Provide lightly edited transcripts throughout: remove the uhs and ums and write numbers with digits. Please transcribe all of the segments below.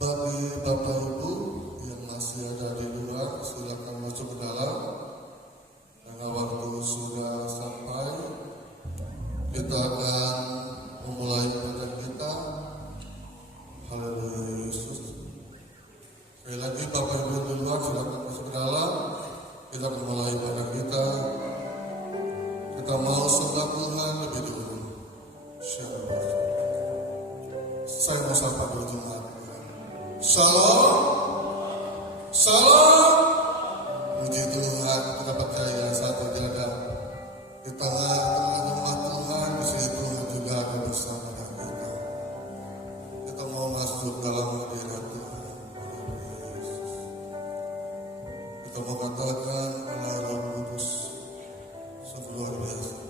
Bagi Bapak Ibu yang masih ada di luar, silakan masuk ke dalam. Karena waktu sudah sampai, kita akan memulai ibadah kita. Haleluya Yesus. Sekali lagi Bapak Ibu di luar, silakan masuk ke dalam. Kita memulai ibadah kita. Kita mau sembah Tuhan lebih dulu. Shalom. Saya mau sapa dulu Tuhan. Shalom. Shalom. Puji Tuhan, kita percaya saat ini ada di tengah-tengah rumah Tuhan, di sini Tuhan juga ada bersama dengan kita. Kita mau masuk dalam hadirat Tuhan. Kita mau katakan oleh Roh Kudus, sungguh luar biasa.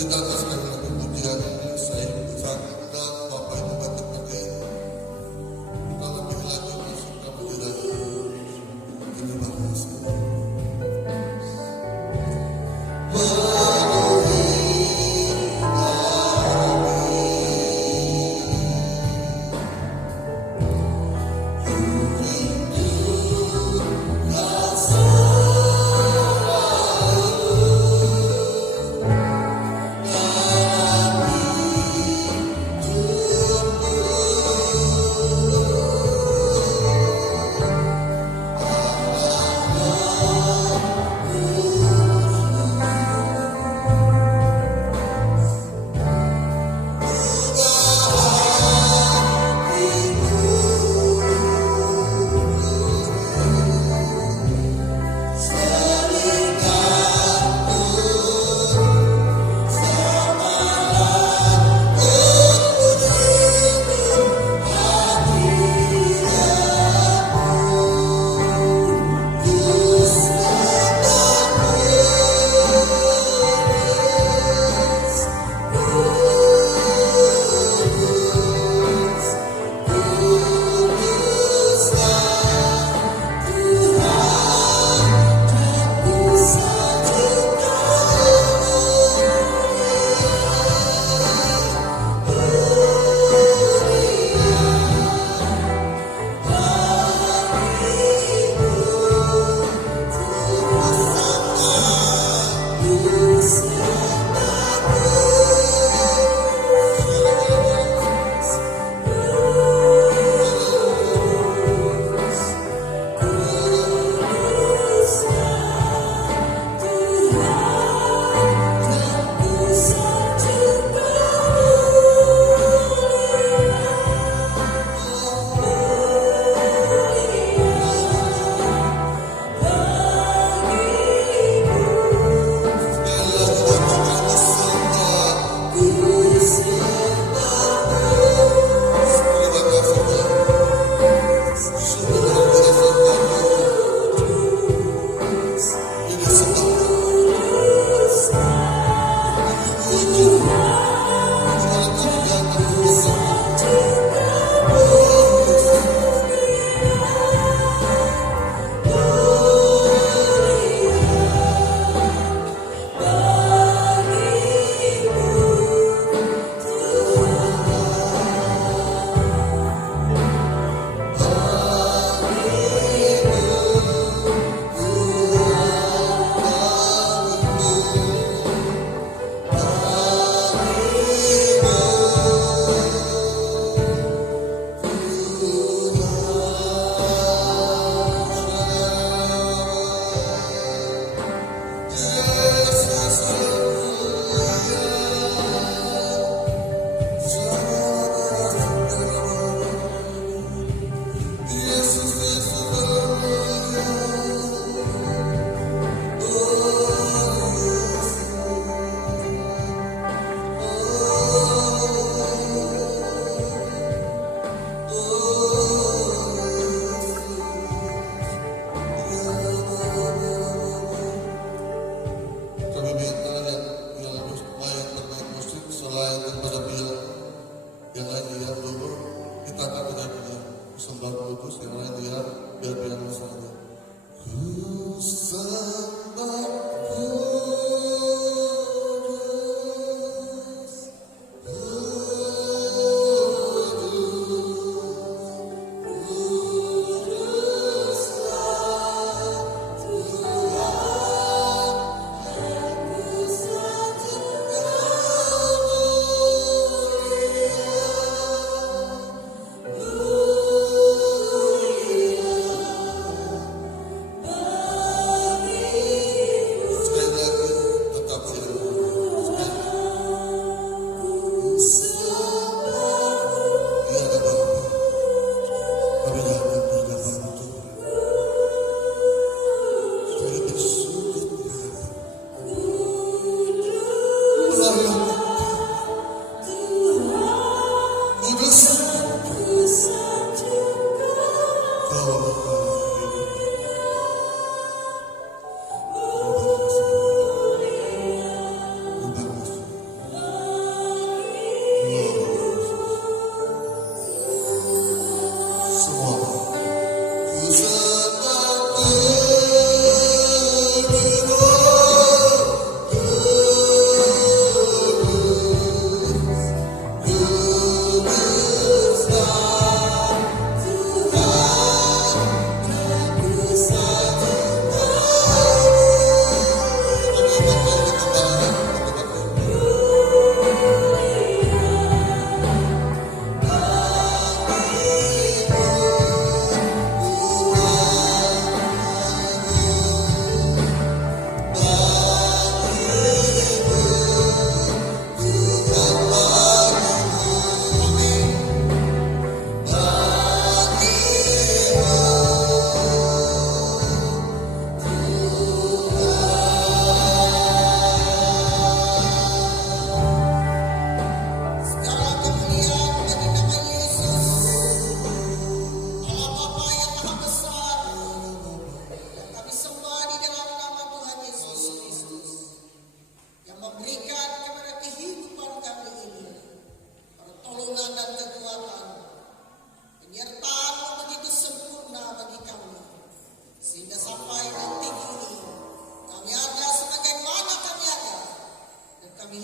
Kita atas segala pujian, saya bersabda Bapak itu batik batik. Kita lebih lagi masuk ke hadirat ini bahasa. Oh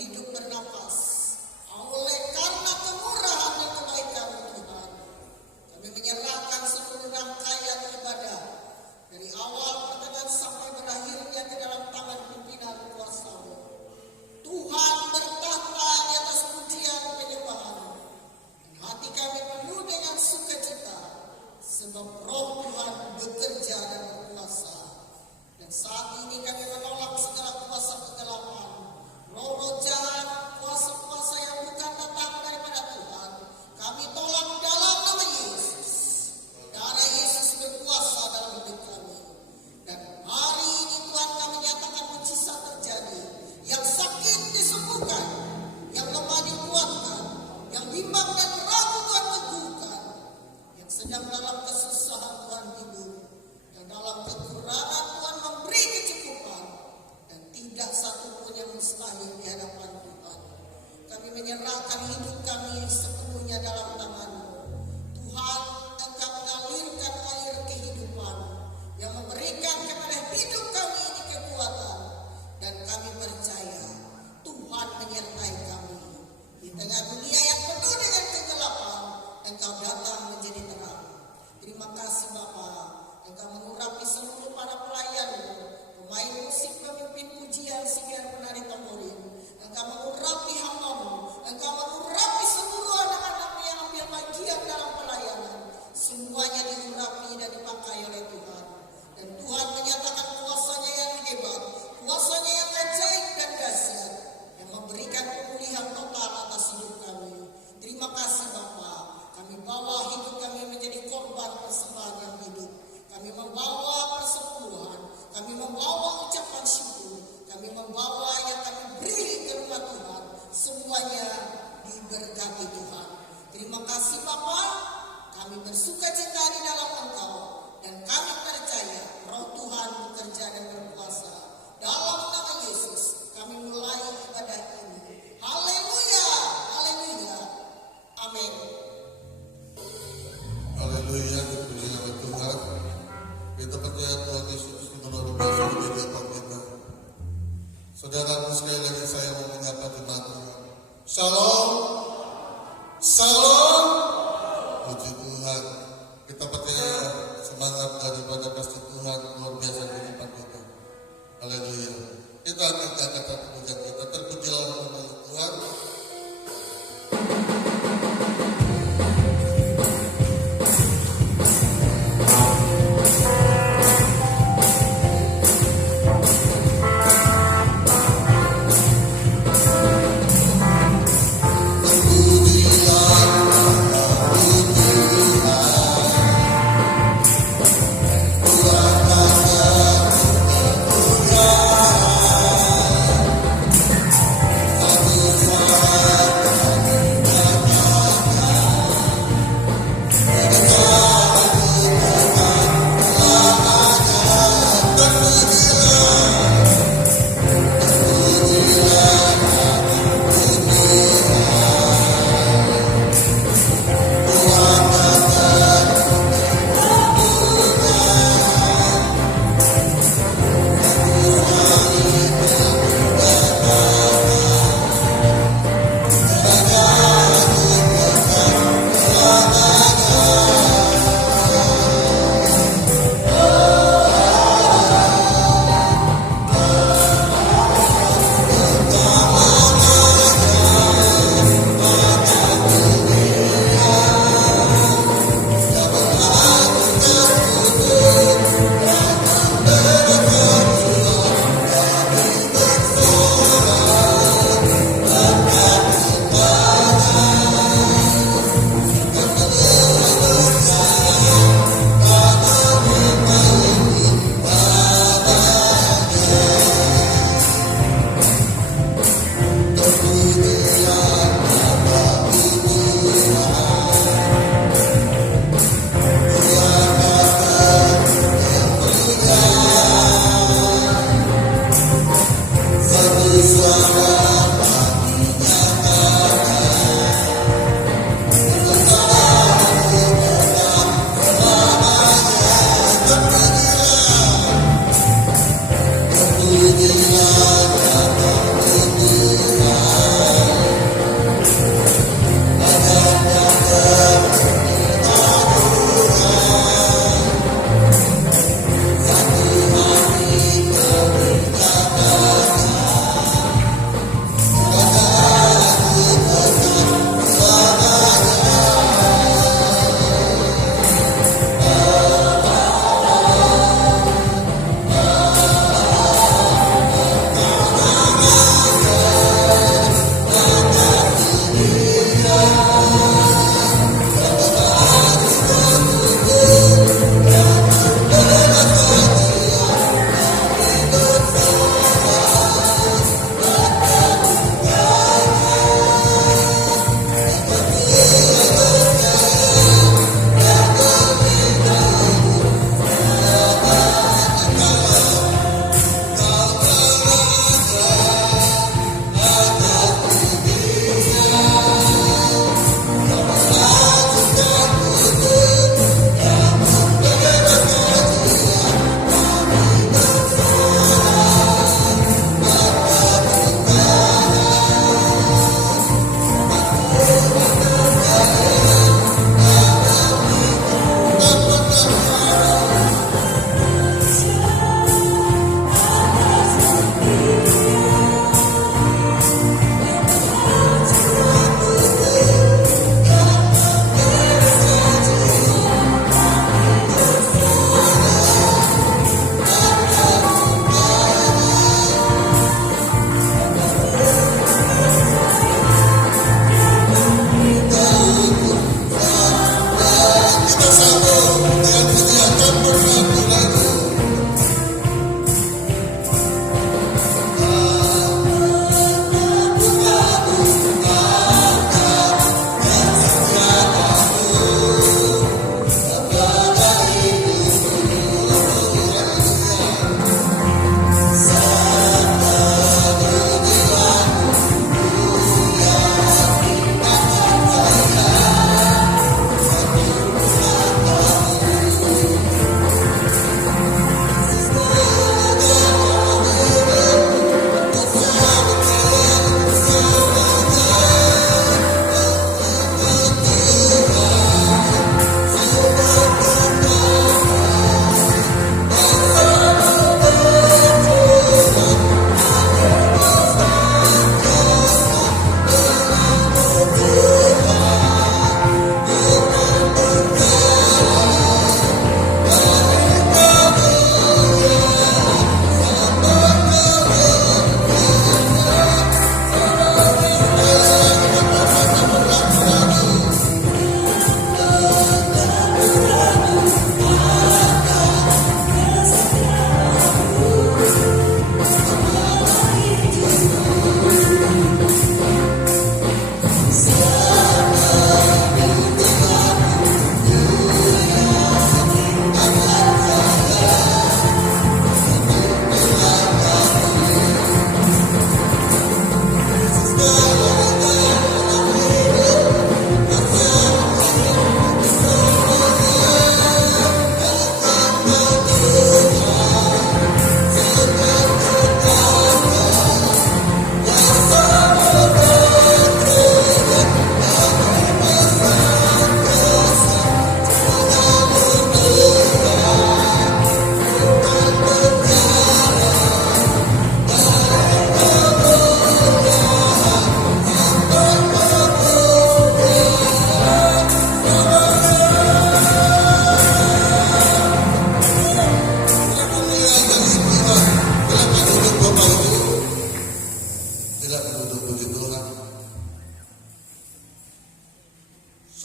hidup bernapas. Oleh karena kemurahan dan kebaikan Tuhan, kami menyerahkan seluruh rangkaian ibadah dari awal pertengahan sampai berakhirnya ke dalam tangan pimpinan kuasa-Mu. Tuhan bertahta di atas pujian penyembahan. Hati kami penuh dengan sukacita sebab Roh Tuhan bekerja dan berkuasa. Dan saat ini kami menolak segala kuasa kegelapan, roh-roh jahat, kuasa-kuasa yang bukan datang daripada Tuhan. Kami tolak dalam nama Yesus. Darah Yesus berkuasa dalam hidup kami. Dan hari ini Tuhan kami nyatakan mujizat terjadi. Yang sakit disembuhkan, yang lemah dikuatkan, yang bimbang dan ragu Tuhan teguhkan, yang sedang dalam kesusahan Tuhan hidup, yang dalam kekurangan Tuhan memberi kecukupan, dan tidak satu pun yang mustahil di hadapan Tuhan. Kami menyerahkan hidup kami sepenuhnya dalam tangan-Mu. Tuhan, Engkau mengalirkan air kehidupan yang memberikan kepada hidup kami ini kekuatan, dan kami percaya Tuhan menyertai kami. Di tengah dunia yang penuh dengan kegelapan, Engkau datang menjadi terang. Terima kasih Bapa, Engkau mengurapi seluruh para pelayan-Mu, pemain musik, pemimpin pujian, sigar, penari tamborin. Engkau mengurapi hamba-Mu, Engkau mengurapi seluruh anak-anak-Mu yang ambil bagian dalam pelayanan. Semuanya diurapi dan dipakai oleh Tuhan. Dan Tuhan menyatakan kuasa-Nya yang hebat, kuasa-Nya yang ajaib dan dahsyat, yang memberikan pemulihan total atas hidup kami. Terima kasih Bapa. Kami bawa hidup kami menjadi korban persembahan yang hidup. Kami membawa persepuluhan, kami membawa ucapan syukur, kami membawa yang kami beri ke rumah Tuhan. Semuanya diberkati Tuhan. Terima kasih Bapa. Kami bersuka cita di dalam Engkau, dan kami percaya Roh Tuhan bekerja dan berkuasa. Dalam nama Yesus kami mulai ibadah ini. Haleluya, haleluya, amin. Haleluya, dipuji nama Tuhan. Kita percaya Tuhan Yesus Kristus luar biasa menjadi apa kita. Saudaraku, sekali lagi saya mau menyapa jemaat Tuhan. Shalom, shalom. Puji Tuhan. Kita percaya semangat daripada kasih Tuhan luar biasa di depan kita. Haleluya. Kita akan angkat satu pujian kita. Terpujilah nama Tuhan.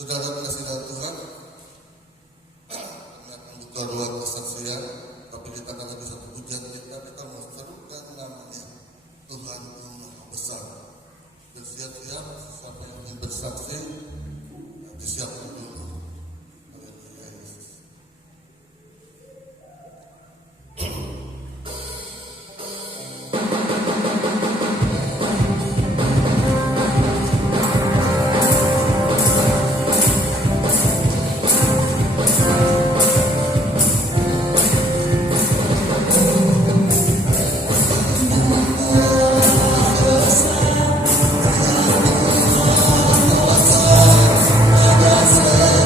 Saudara kasih dalam Tuhan, kami akan buka doa kesaksian, tapi kita akan ada satu pujian kita mau serukan namanya Tuhan itu Maha Besar. Bersiap-siap siapa yang ingin bersaksi, disiapkan dulu. Haleluya Yesus. Yes.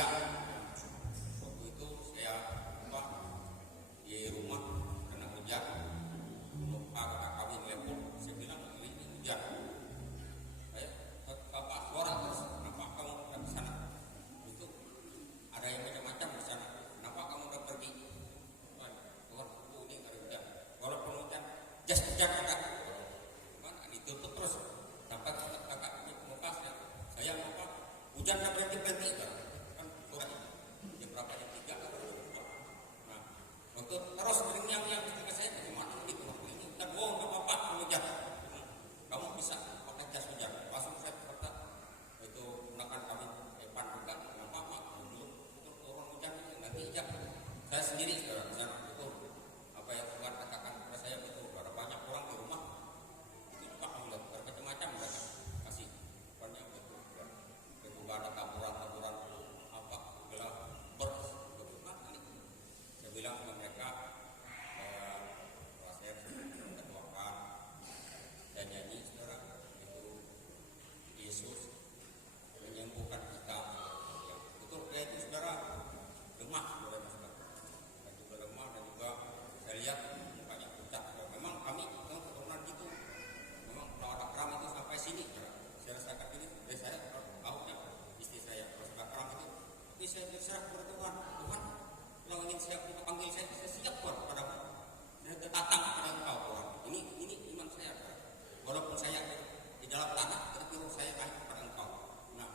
Ya, waktu itu saya di rumah karena hujan, lupa kata kami telepon, saya bilang ini hujan. Suara terus, kenapa kamu udah ke sana? Itu ada yang macam-macam di sana. Kenapa kamu udah pergi? Tuhan, ini nggak hujan. Walaupun hujan, jas hujan ada. Mana ditutup terus sampai kakak mukasnya. Saya apa? Hujan nggak berhenti kan? Suara ini. Jam berapa? Jam 3 atau jam 4. Nah, waktu terus berinyang yang ketika saya bagaimana gitu waktu ini hujan. Oh, nggak apa-apa hujan. Kamu bisa pakai jas hujan. Langsung saya berkata itu gunakan kami depan juga kenapa mak belum turun hujan nanti ya saya sendiri saudara di sana betul apa yang Tuhan katakan kepada saya betul ada banyak orang di rumah itu juga Allah bermacam-macam mereka kasih banyak betul juga ada taburan apa gelap bagaimana saya bilang ke mereka bahwa saya berdoakan dan nyanyi saudara itu Yesus menyembuhkan kita. Ya, betul ya itu saudara lemah saudara dan juga lemah dan juga saya lihat mukanya pucat. Memang kami keturunan itu memang kalau ada kram itu sampai sini saudara. Saya rasakan ini dari saya tahunya istri saya kalau sudah kram itu tapi saya berserah kepada Tuhan. Tuhan kalau ingin saya panggil saya siap Tuhan padamu. Saya datang kepada Engkau Tuhan. Ini iman saya saudara. Walaupun saya di dalam tanah tetapi saya naik kepada Engkau. Nah,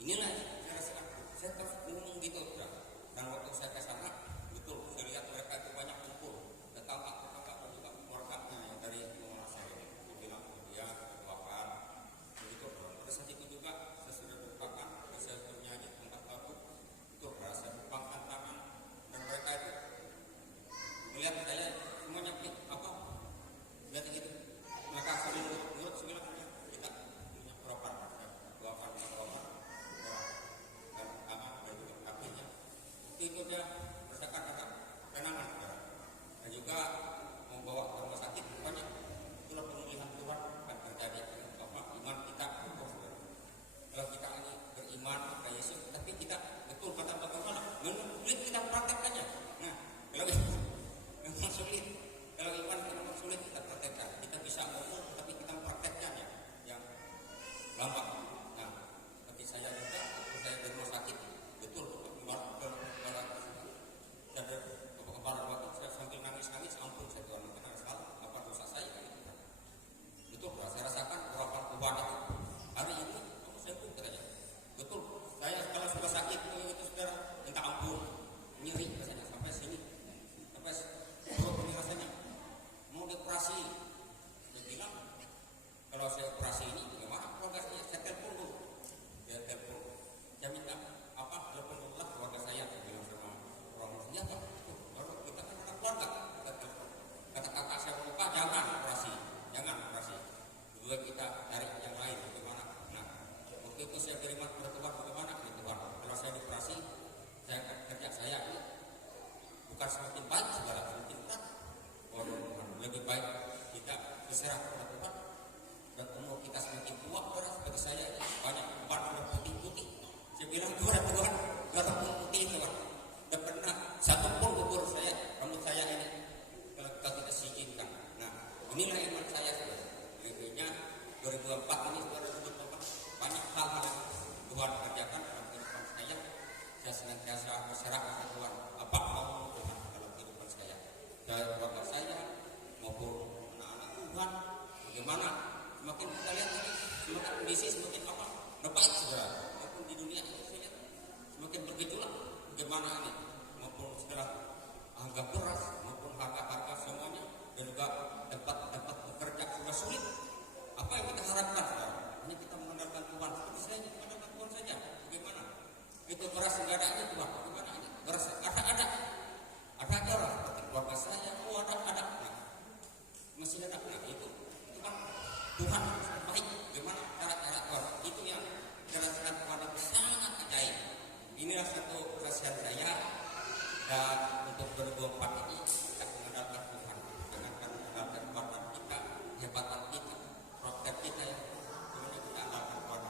inilah saya rasakan. Saya terus ngomong gitu, saudara. Dan waktu saya ke sana, betul, saya lihat mereka itu banyak kumpul. Tetangga dan juga keluarganya yang dari rumah saya. Dia bilang, dia doakan. Begitu, pada saat itu juga saya sudah doakan, saya bernyanyi tentang lagu. Itu saya bangkitkan tangan dan mereka itu melihat saya semuanya apa? Lihat gitu. Mereka sering menurut sembilan kita punya berapa doakan dan aman dan juga akhirnya itu dia rasakan kenangan dan juga membawa ke rumah sakit banyak itulah pemulihan Tuhan akan terjadi bahwa iman kita betul kalau kita ini beriman kepada Yesus tapi kita betul kata bagaimana sulit kita praktekkannya. Nah kalau memang sulit kalau iman memang sulit kita praktekkan kita bisa ngomong tapi kita praktekkannya yang lambat. Nah seperti saya juga waktu saya di rumah sakit betul kepala waktu saya sambil nangis ampun saya Tuhan mungkin ada salah apa dosa saya kan itu kan betul saya rasakan urapan Tuhan itu hari ini kamu sembuh katanya betul saya kalau sudah sakit itu saudara minta ampun nyeri rasanya sampai sini sampai perut ini rasanya mau dioperasi dia bilang kalau saya operasi ini bagaimana keluarga saya telepon dulu dia telepon saya minta apa telepon dulu lah keluarga saya bilang sama orang ya Pak baru kita kan ada keluarga kita telepon kata kakak saya lupa jangan operasi juga kita cari yang lain bagaimana. Nah waktu itu saya terima kepada Tuhan bagaimana ini Tuhan kalau saya dioperasi saya kerja saya ini bukan semakin baik segala semakin berat lebih baik kita berserah kepada Tuhan dan umur kita semakin tua orang seperti saya banyak beban putih saya bilang kepada Tuhan gak putih Tuhan gak pernah satu pun gugur saya rambut saya ini kalau kita sijinkan. Nah inilah iman saya lebihnya 2004 ini 2004 banyak hal-hal yang Tuhan kerjakan dalam kehidupan saya senantiasa berserah kepada Tuhan apa mau Tuhan dalam kehidupan saya dari keluarga saya maupun anak-anak Tuhan bagaimana semakin kita lihat ini semakin kondisi semakin apa berbaik segera maupun di dunia ini saya lihat semakin bergejolak bagaimana ini maupun segala harga beras maupun harga semuanya dan juga tempat bekerja sudah sulit apa yang kita harapkan sekarang hanya kita mengandalkan Tuhan seperti saya mengandalkan Tuhan saja bagaimana itu beras enggak ada ini Tuhan bagaimana ini beras ada aja lah seperti keluarga saya ada nah, masih ada nah itu kan Tuhan baik bagaimana cara Tuhan itu yang dirasakan Tuhan itu sangat ajaib. Inilah satu kasihan saya dan untuk 2004 ini kita mengandalkan Tuhan mengandalkan kekuatan kita kehebatan kita proses kita yang semuanya kita andalkan Tuhan.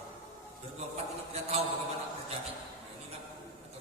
2004 ini tidak tahu bagaimana terjadi. Nah, inilah atau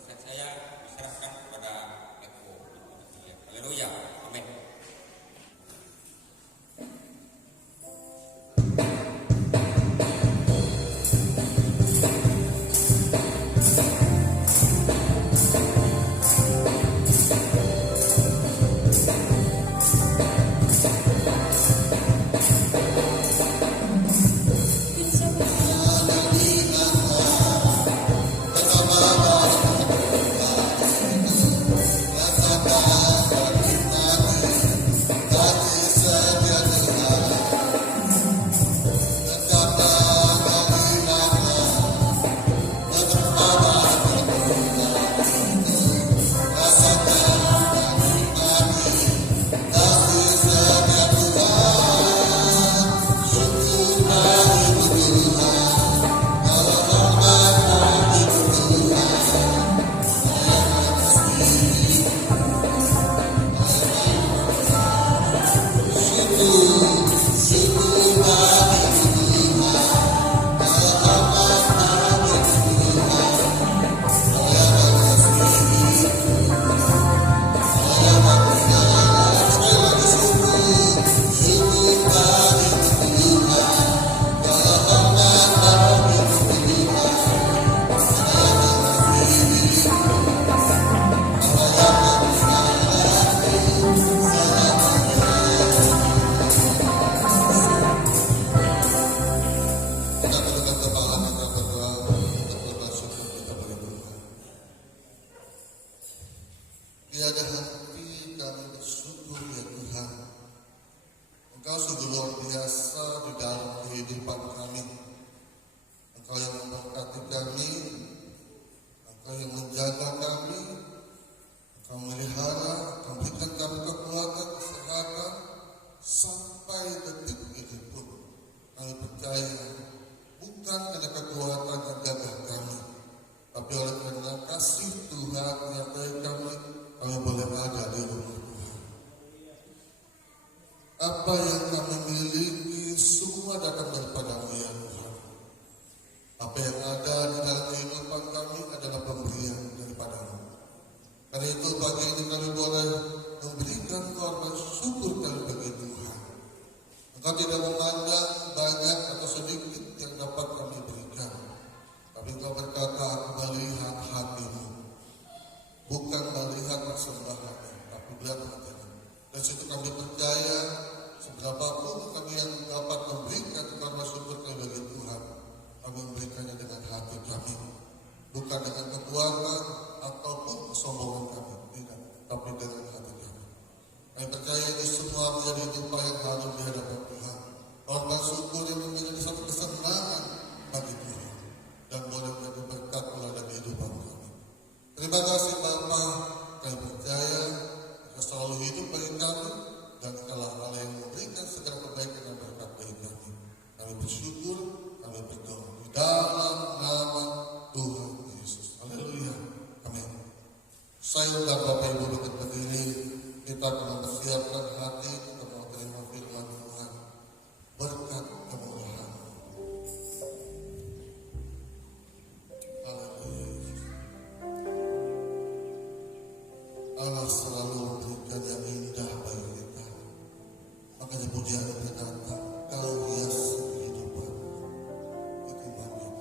memandang banyak atau sedikit yang dapat kami berikan. Tapi Engkau berkata, aku melihat hatimu. Bukan melihat persembahannya, tapi melihat hatimu. Dan situ kami percaya, seberapapun kami yang dapat memberikan karena syukur kami bagi Tuhan, kami memberikannya dengan hati kami. Bukan dengan kekuatan ataupun kesombongan kami, tidak, tapi dengan hati kami. Kami percaya ini semua menjadi upaya yang harum di hadapan Tuhan. Korban syukur yang menjadi satu kesenangan bagi Tuhan dan boleh menjadi berkat pula dalam kehidupan kami. Terima kasih Bapa, kami percaya Engkau selalu hidup bagi kami dan segala hal yang memberikan segala kebaikan dan berkat bagi kami. Kami bersyukur, kami berdoa di dalam nama Tuhan Yesus. Haleluya. Amin. Saya undang Bapak Ibu untuk berdiri. Kita akan mempersiapkan hati, kita mau terima firman Tuhan. Berkat kemuliaan. Haleluya. Allah selalu memberikan yang indah bagi kita. Makanya pujian kita datang. Kau hias kehidupan. Iman kita.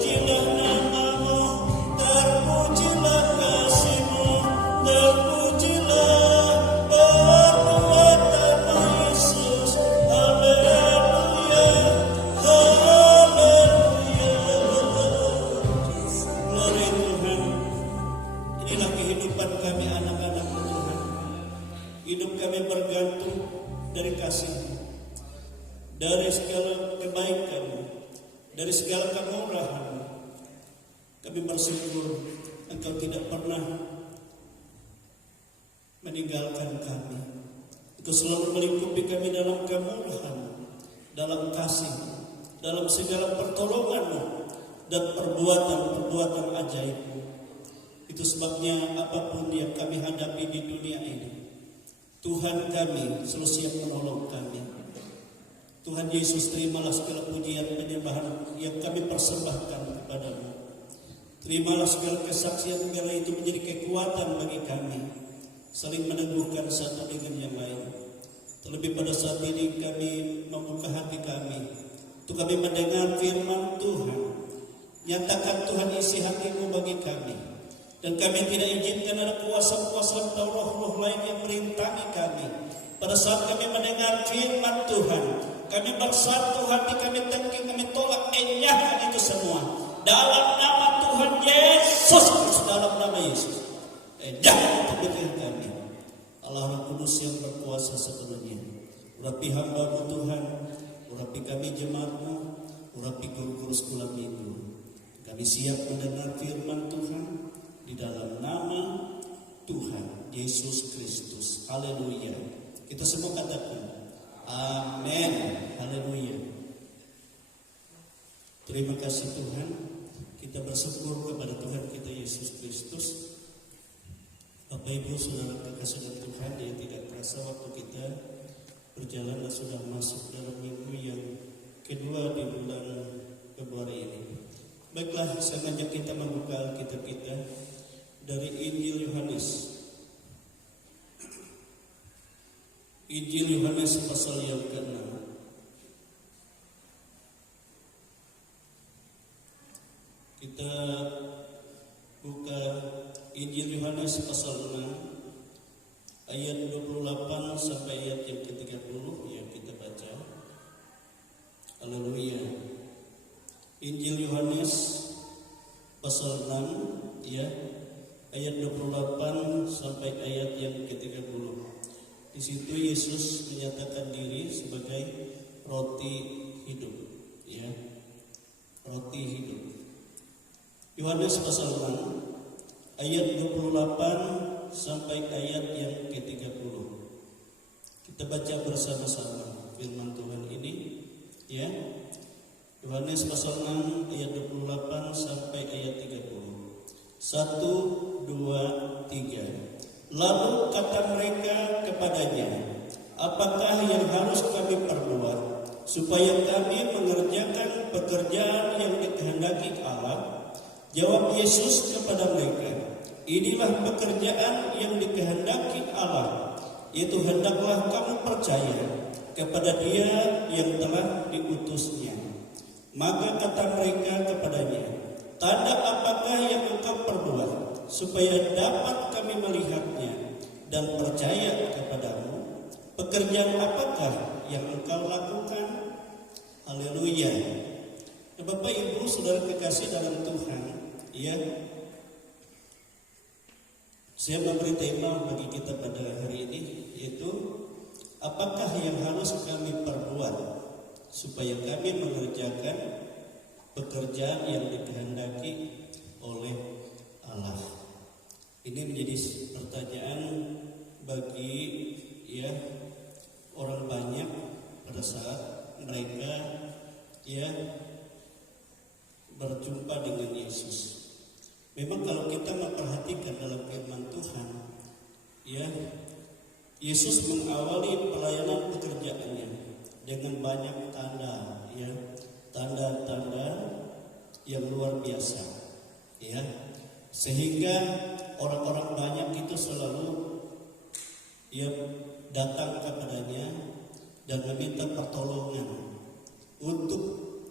terpujilah namamu, terpujilah kasihmu, terpujilah perbuatanmu Yesus. Haleluya, haleluya. Glory Tuhan. Inilah kehidupan kami anak-anak-Mu Tuhan. Hidup kami bergantung dari kasih-Mu, dari segala kebaikan-Mu, dari segala kemurahan-Mu. Kami bersyukur Engkau tidak pernah meninggalkan kami. Engkau selalu melingkupi kami dalam kemurahan, dalam kasih, dalam segala pertolongan-Mu dan perbuatan-perbuatan ajaib-Mu. Itu sebabnya apapun yang kami hadapi di dunia ini, Tuhan kami selalu siap menolong kami. Tuhan Yesus, terimalah segala pujian penyembahan yang kami persembahkan kepadamu. Terimalah segala kesaksian biarlah itu menjadi kekuatan bagi kami, saling meneguhkan satu dengan yang lain. Terlebih pada saat ini kami membuka hati kami untuk kami mendengar firman Tuhan. Nyatakan Tuhan isi hati-Mu bagi kami. Dan kami tidak izinkan ada kuasa-kuasa atau roh-roh lain yang merintangi kami. Pada saat kami mendengar firman Tuhan, kami bersatu hati, kami tangking, kami tolak, enyahkan itu semua. Dalam nama Tuhan Yesus Kristus, dalam nama Yesus. Enyahkan itu pikiran kami. Allah Kudus yang berkuasa sepenuhnya. Urapi hamba-Mu Tuhan, urapi kami jemaat-Mu, urapi guru-guru sekolah minggu. Kami siap mendengar firman Tuhan. Di dalam nama Tuhan Yesus Kristus. Haleluya. Kita semua katakan amin. Haleluya. Terima kasih Tuhan. Kita bersyukur kepada Tuhan kita Yesus Kristus. Bapak Ibu Saudara kekasih Tuhan, yang tidak terasa waktu kita berjalan dan sudah masuk dalam minggu yang kedua di bulan Februari ini. Baiklah, saya ngajak kita membuka Alkitab kita dari Injil Yohanes. Injil Yohanes pasal yang ke-6. Kita buka Injil Yohanes pasal 6 ayat 28 sampai ayat yang ke-30 yang kita baca. Haleluya. Injil Yohanes pasal 6 ya, ayat 28 sampai ayat yang ke-30. Di situ Yesus menyatakan diri sebagai roti hidup, ya. Roti hidup. Yohanes pasal 6 ayat 28 sampai ayat yang ke-30. Kita baca bersama-sama firman Tuhan ini, ya. Yohanes pasal 6 ayat 28 sampai ayat 30. 1, 2, 3. Lalu kata mereka kepadanya, apakah yang harus kami perbuat supaya kami mengerjakan pekerjaan yang dikehendaki Allah? Jawab Yesus kepada mereka, inilah pekerjaan yang dikehendaki Allah, yaitu hendaklah kamu percaya kepada Dia yang telah diutusnya. Maka kata mereka kepadanya, tanda apakah yang engkau perbuat supaya dapat kami melihatnya dan percaya kepadamu? Pekerjaan apakah yang engkau lakukan? Haleluya. Ya, Bapak Ibu Saudara kekasih dalam Tuhan, ya. Saya memberi tema bagi kita pada hari ini, yaitu apakah yang harus kami perbuat supaya kami mengerjakan pekerjaan yang dikehendaki oleh Allah. Ini menjadi pertanyaan bagi ya orang banyak pada saat mereka ya berjumpa dengan Yesus. Memang kalau kita memperhatikan dalam firman Tuhan, ya, Yesus mengawali pelayanan pekerjaannya dengan banyak tanda, ya, tanda-tanda yang luar biasa, ya, sehingga orang-orang banyak itu selalu ya datang kepadanya dan meminta pertolongan untuk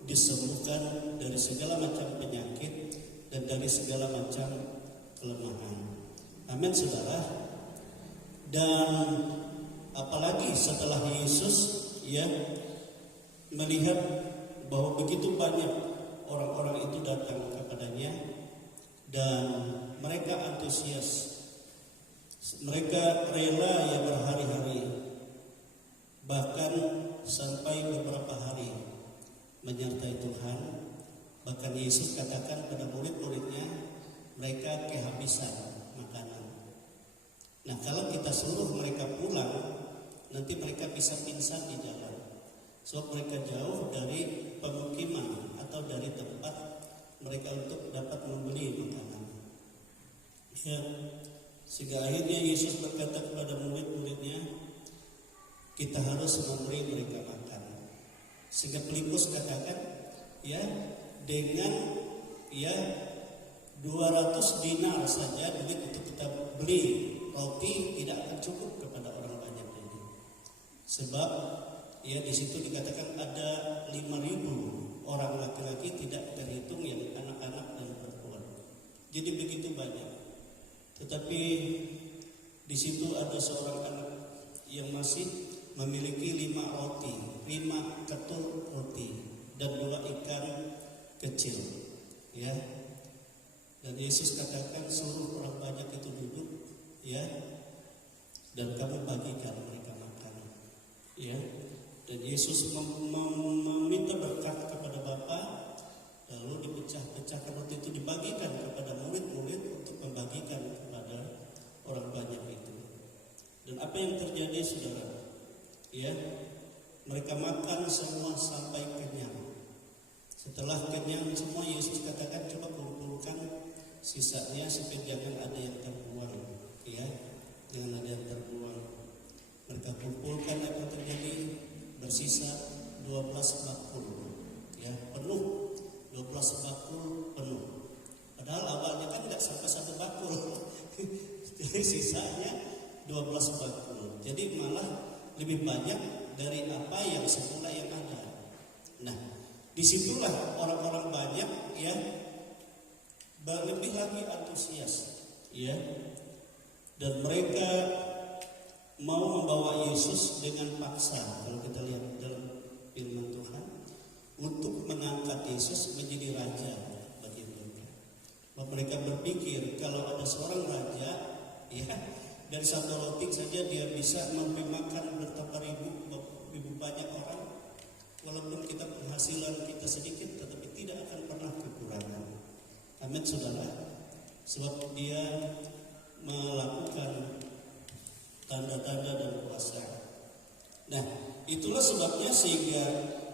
disembuhkan dari segala macam penyakit. dari segala macam kelemahan. Amin, saudara. Dan apalagi setelah Yesus melihat bahwa begitu banyak orang-orang itu datang kepadanya dan mereka antusias, mereka rela berhari-hari, bahkan sampai beberapa hari menyertai Tuhan. Bahkan Yesus katakan pada murid-muridnya, mereka kehabisan makanan. Nah, kalau kita suruh mereka pulang, nanti mereka bisa pingsan di jalan. Sebab mereka jauh dari pemukiman atau dari tempat mereka untuk dapat membeli makanan. Ya, sehingga akhirnya Yesus berkata kepada murid-muridnya, kita harus memberi mereka makan. Sehingga Filipus katakan, dengan 200 dinar saja duit untuk kita beli roti tidak akan cukup kepada orang banyak ini. Sebab di situ dikatakan ada 5.000 orang laki-laki tidak terhitung yang anak-anak dan perempuan. Jadi begitu banyak. Tetapi di situ ada seorang anak yang masih memiliki 5 ketul roti dan 2 ikan kecil. Dan Yesus katakan suruh orang banyak itu duduk, dan kamu bagikan mereka makan. Dan Yesus meminta berkat kepada Bapa, lalu dipecah-pecahkan roti itu dibagikan kepada murid-murid untuk membagikan kepada orang banyak itu. Dan apa yang terjadi, saudara? Mereka makan semua sampai kenyang. Setelah kenyang semua, Yesus katakan coba kumpulkan sisanya supaya jangan ada yang terbuang, jangan ada yang terbuang. Mereka kumpulkan, apa terjadi? Bersisa 12 bakul, penuh, 12 bakul penuh. Padahal awalnya kan tidak sampai 1 bakul, jadi sisanya 12 bakul. Jadi malah lebih banyak dari apa yang semula yang ada. Nah, disitulah orang-orang banyak lebih lagi antusias, dan mereka mau membawa Yesus dengan paksa. Kalau kita lihat dalam firman Tuhan, untuk mengangkat Yesus menjadi raja bagi mereka. Mereka berpikir kalau ada seorang raja, dari 1 roti saja dia bisa memberi makan berapa ribu banyak orang. Walaupun kita penghasilan kita sedikit, tetapi tidak akan pernah kekurangan. Amin, saudara. Sebab dia melakukan tanda-tanda dan kuasa. Nah, itulah sebabnya sehingga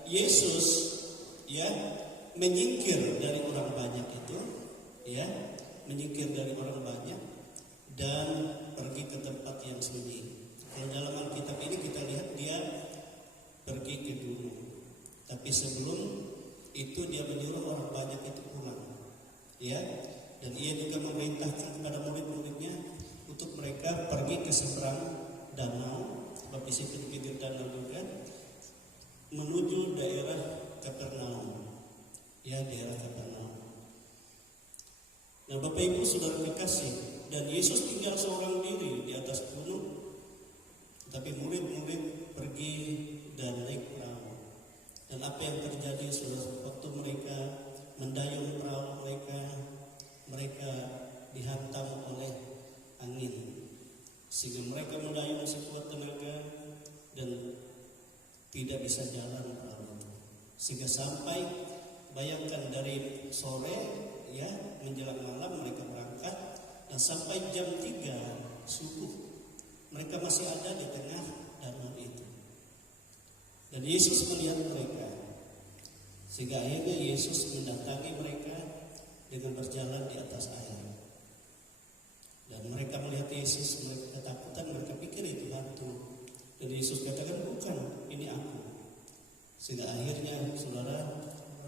Yesus menyingkir dari orang banyak itu, menyingkir dari orang banyak dan pergi ke tempat yang sunyi. Kalau dalam Alkitab ini kita lihat dia pergi ke gunung. Tapi sebelum itu dia menyuruh orang banyak itu pulang. Dan ia juga memerintahkan kepada murid-muridnya untuk mereka pergi ke seberang danau, sebab di situ di pinggir danau juga, menuju daerah Kapernaum. Daerah Kapernaum. Nah, Bapak Ibu Saudara kekasih, dan Yesus tinggal seorang diri di atas gunung, tapi murid-murid pergi dan naik perahu. Dan apa yang terjadi, saudara, waktu mereka mendayung perahu mereka dihantam oleh angin, sehingga mereka mendayung sekuat tenaga dan tidak bisa jalan perahu itu. Sehingga sampai, bayangkan dari sore menjelang malam mereka berangkat, dan sampai jam 3 subuh mereka masih ada di tengah danau itu. Dan Yesus melihat mereka, sehingga akhirnya Yesus mendatangi mereka dengan berjalan di atas air. Dan mereka melihat Yesus, mereka ketakutan, mereka pikir itu hantu. Dan Yesus katakan, bukan, ini aku. Sehingga akhirnya saudara,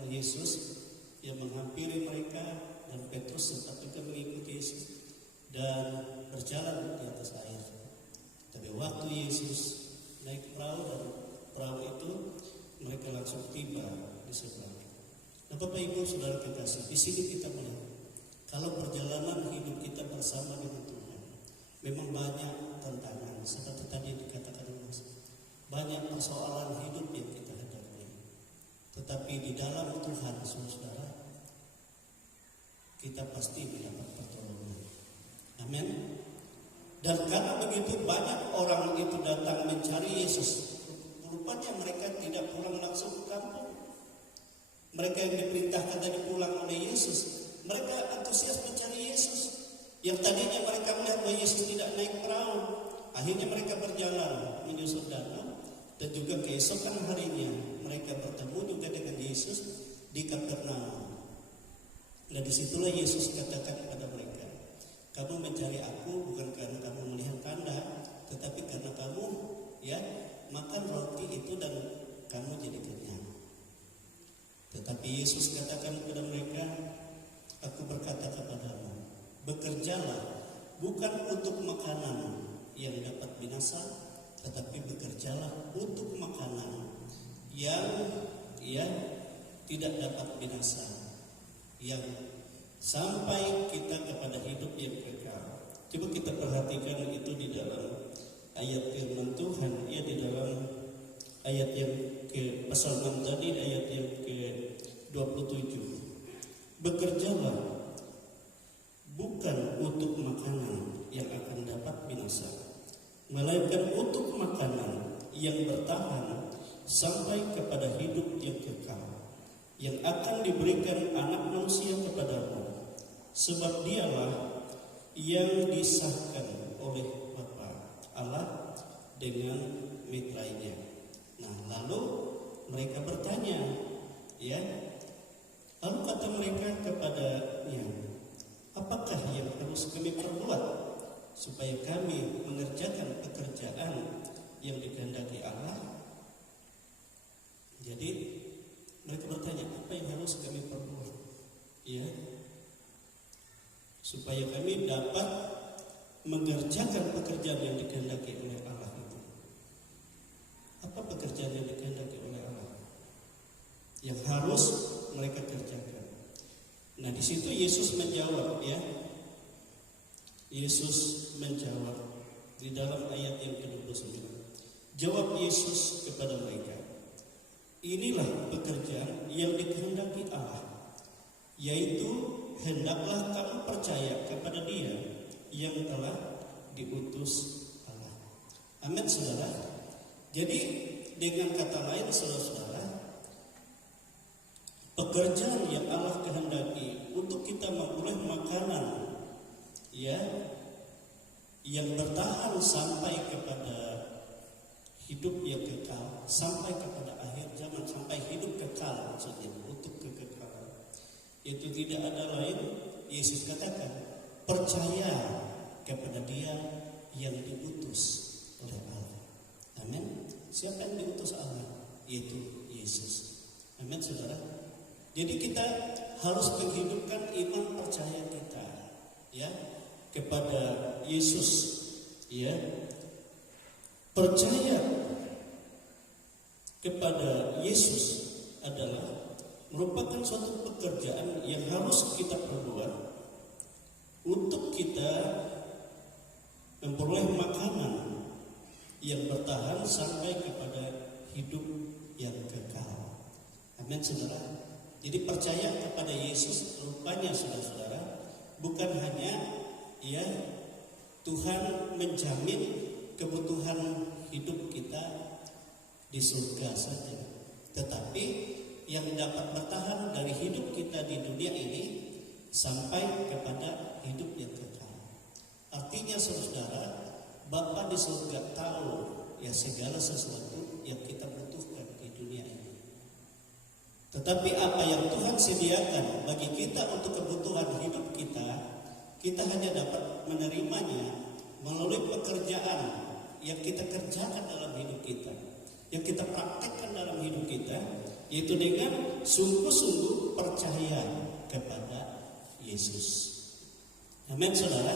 Yesus yang menghampiri mereka, dan Petrus sempat juga mengikuti Yesus dan berjalan di atas air. Tapi waktu Yesus naik perahu, dan perahu itu mereka langsung tiba di seberang. Nah, Bapak Ibu Saudara kekasih, di sini kita melihat kalau perjalanan hidup kita bersama dengan Tuhan, memang banyak tantangan seperti tadi dikatakan Mas. Banyak persoalan hidup yang kita hadapi. Tetapi di dalam Tuhan, saudara, kita pasti mendapat pertolongan. Amin. Dan karena begitu banyak orang itu datang mencari Yesus, rupanya mereka tidak pulang langsung ke kampung. Mereka yang diperintahkan tadi pulang oleh Yesus, mereka antusias mencari Yesus. Yang tadinya mereka melihat bahwa Yesus tidak naik perahu, akhirnya mereka berjalan menyusur danau. Dan juga keesokan harinya mereka bertemu juga dengan Yesus di Kapernaum. Nah, disitulah Yesus katakan kepada mereka, kamu mencari aku bukan karena kamu melihat tanda, tetapi karena kamu makan roti itu dan kamu jadi kenyang. Tetapi Yesus katakan kepada mereka, aku berkata kepadamu, bekerjalah bukan untuk makanan yang dapat binasa, tetapi bekerjalah untuk makanan yang tidak dapat binasa, yang sampai kita kepada hidup yang kekal. Coba kita perhatikan itu di dalam ayat firman Tuhan, di dalam ayat yang ke pasal 6 tadi, ayat yang ke 27. Bekerjalah bukan untuk makanan yang akan dapat binasa, melainkan untuk makanan yang bertahan sampai kepada hidup yang kekal, yang akan diberikan Anak Manusia kepadamu, sebab dialah yang disahkan oleh Bapa Allah dengan mitranya. Nah, lalu mereka bertanya, lalu kata mereka kepadanya, apakah yang harus kami perbuat supaya kami mengerjakan pekerjaan yang dikehendaki Allah? Jadi mereka bertanya, apa yang harus kami perbuat? Supaya kami dapat mengerjakan pekerjaan yang dikehendaki oleh Allah itu. Apa pekerjaan yang dikehendaki oleh Allah yang harus mereka kerjakan? Nah, di situ Yesus menjawab, Yesus menjawab di dalam ayat yang ke-29. Jawab Yesus kepada mereka, inilah pekerjaan yang dikehendaki Allah, yaitu hendaklah kamu percaya kepada Dia yang telah diutus Allah. Amin, saudara. Jadi dengan kata lain, saudara-saudara, pekerjaan yang Allah kehendaki untuk kita memperoleh makanan yang bertahan sampai kepada hidup yang kekal, sampai kepada akhir zaman, sampai hidup kekal, maksudnya untuk kekekalan. Itu tidak ada lain, Yesus katakan, percaya kepada Dia yang diutus oleh Allah. Amin. Siapa yang diutus Allah? Yaitu Yesus. Amin, saudara. Jadi kita harus menghidupkan iman percaya kita kepada Yesus. Percaya kepada Yesus adalah merupakan suatu pekerjaan yang harus kita perbuat untuk kita memperoleh makanan yang bertahan sampai kepada hidup yang kekal. Amin, saudara. Jadi percaya kepada Yesus rupanya, saudara-saudara, bukan hanya Tuhan menjamin kebutuhan hidup kita di surga saja, tetapi yang dapat bertahan dari hidup kita di dunia ini sampai kepada hidup yang kekal. Artinya, saudara, Bapa di surga tahu segala sesuatu yang kita butuhkan di dunia ini. Tetapi apa yang Tuhan sediakan bagi kita untuk kebutuhan hidup kita hanya dapat menerimanya melalui pekerjaan yang kita kerjakan dalam hidup kita, yang kita praktekkan dalam hidup kita, yaitu dengan sungguh-sungguh percaya kepada Yesus. Amin, saudara.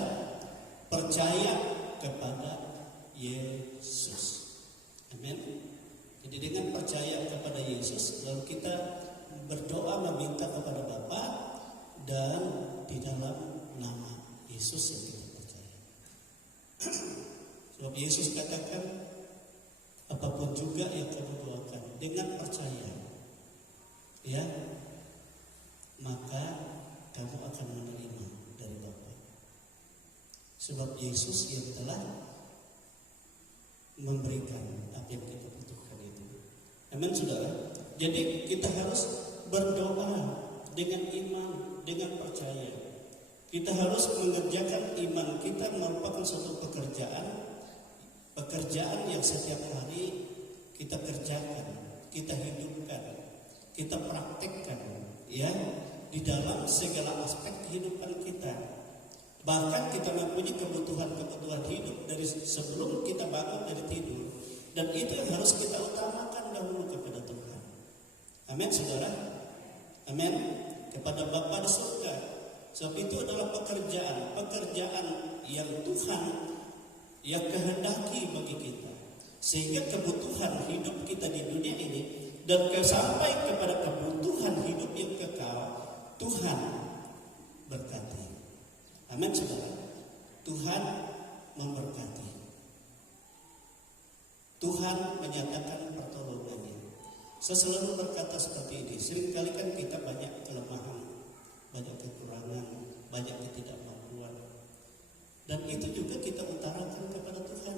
Percaya kepada Yesus. Amin. Jadi dengan percaya kepada Yesus, lalu kita berdoa meminta kepada Bapa, dan di dalam nama Yesus yang kita percaya. Sebab Yesus katakan, apapun juga yang kamu doakan dengan percaya, ya, maka kamu akan menerima dari Bapa. Sebab Yesus yang telah memberikan apa yang kita butuhkan itu. Amin, saudara. Jadi kita harus berdoa dengan iman, dengan percaya. Kita harus mengerjakan iman kita merupakan suatu pekerjaan yang setiap hari kita kerjakan, kita hidupkan, kita praktekkan, ya, di dalam segala aspek kehidupan kita. Bahkan kita mempunyai kebutuhan hidup dari sebelum kita bangun dari tidur, dan itu yang harus kita utamakan dahulu kepada Tuhan. Amin, saudara. Amin. Kepada Bapa di surga. Sebab itu adalah pekerjaan yang Tuhan yang kehendaki bagi kita, sehingga kebutuhan hidup kita di dunia ini dan sampai kepada kebutuhan hidup yang kekal Tuhan berkati. Amin, saudara. Tuhan memberkati. Tuhan menyatakan pertolongannya. Saya selalu berkata seperti ini. Seringkali kan kita banyak kelemahan, banyak kekurangan, banyak ketidakmampuan, dan itu juga kita utarakan kepada Tuhan.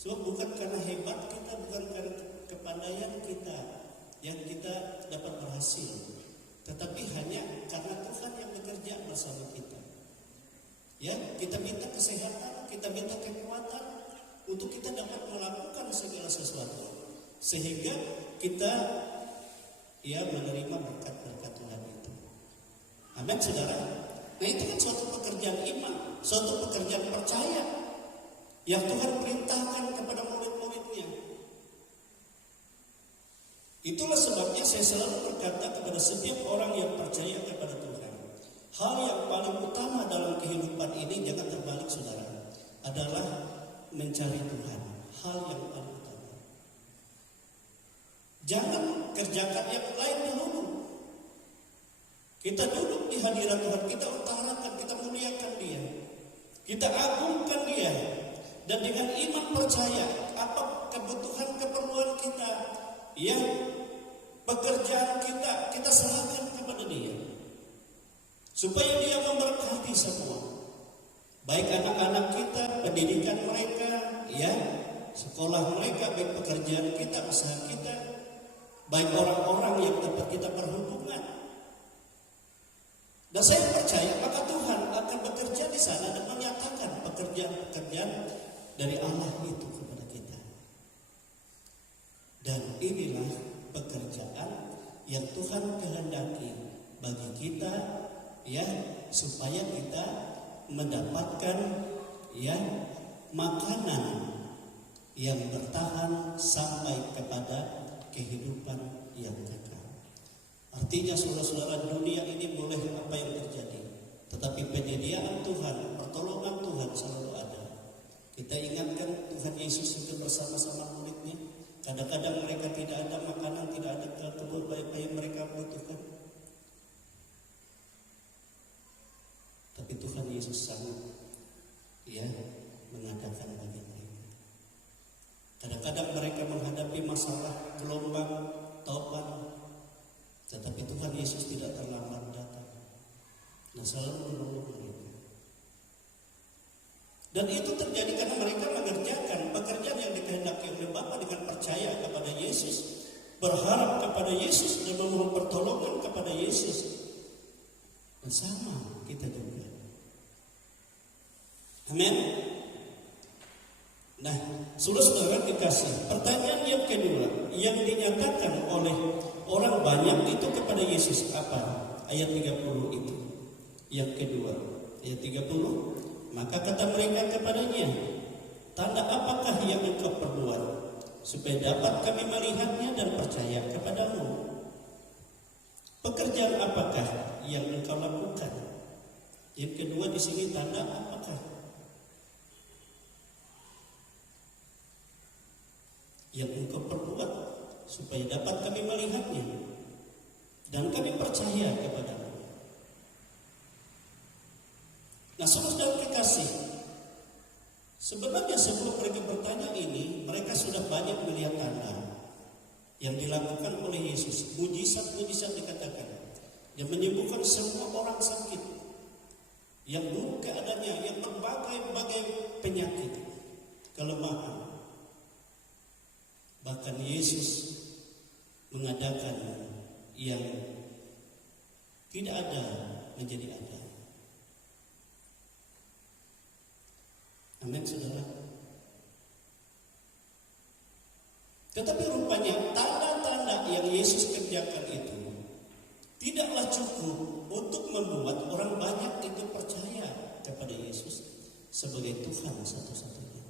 Sebab bukan karena hebat kita, bukan karena kepandaian kita yang kita dapat berhasil, tetapi hanya karena Tuhan yang bekerja bersama kita. Ya, kita minta kesehatan, kita minta kekuatan untuk kita dapat melakukan segala sesuatu, sehingga kita menerima berkat-berkat Tuhan itu. Amin, saudara. Nah, itu kan suatu pekerjaan iman, suatu pekerjaan percaya yang Tuhan perintahkan kepada murid-muridnya. Itulah sebabnya saya selalu berkata kepada setiap orang yang percaya kepada Tuhan, hal yang paling utama dalam kehidupan ini, jangan terbalik saudara, adalah mencari Tuhan. Hal yang paling utama. Jangan kerjakan yang lain dahulu. Kita duduk di hadirat Tuhan, kita utarakan, kita muliakan Dia, kita agungkan Dia, dan dengan iman percaya apa kebutuhan keperluan kita, ya, pekerjaan kita serahkan kepada Dia, supaya Dia memberkati semua, baik anak-anak kita, pendidikan mereka, ya, sekolah mereka, baik pekerjaan kita, usaha kita, baik orang-orang yang dapat kita berhubungan. Dan saya percaya maka Tuhan akan bekerja di sana dan menyatakan pekerjaan-pekerjaan dari Allah itu kepada kita. Dan inilah pekerjaan yang Tuhan kehendaki bagi kita, ya, supaya kita mendapatkan, ya, makanan yang bertahan sampai kepada kehidupan yang kekal. Artinya saudara-saudara, dunia ini boleh apa yang terjadi, tetapi penyediaan Tuhan, pertolongan Tuhan selalu ada. Kita ingatkan Tuhan Yesus itu bersama-sama muridnya. Kadang-kadang mereka tidak ada makanan, tidak ada kebutuhan yang mereka butuhkan, tapi Tuhan Yesus sanggup, ya, mengadakan bagi mereka. Kadang-kadang mereka menghadapi masalah, gelombang, topan, tetapi Tuhan Yesus tidak terlambat datang dan selalu menolong mereka. Dan itu terjadi karena mereka mengerjakan pekerjaan yang dikehendaki oleh Bapa dengan percaya kepada Yesus, berharap kepada Yesus, dan memohon pertolongan kepada Yesus. Dan sama kita juga. Amin. Nah, saudara-saudara dikasih, pertanyaan yang kedua yang dinyatakan oleh orang banyak itu kepada Yesus apa? Ayat 30 itu. Yang kedua, ayat 30, maka kata mereka kepadanya, tanda apakah yang engkau perbuat, supaya dapat kami melihatnya dan percaya kepadamu? Pekerjaan apakah yang engkau lakukan? Yang kedua di sini, tanda apakah yang engkau perbuat, supaya dapat kami melihatnya dan kami percaya kepadamu. Nah, saudara kekasih, sebenarnya sebelum mereka bertanya ini, mereka sudah banyak melihat tanda yang dilakukan oleh Yesus. Mujizat-mujizat dikatakan yang menyembuhkan semua orang sakit, yang buruk keadaannya, yang berbagai-bagai penyakit, kelemahan. Bahkan Yesus mengadakan yang tidak ada menjadi ada. Amin, saudara. Tetapi rupanya tanda-tanda yang Yesus kerjakan itu tidaklah cukup untuk membuat orang banyak itu percaya kepada Yesus sebagai Tuhan satu-satunya.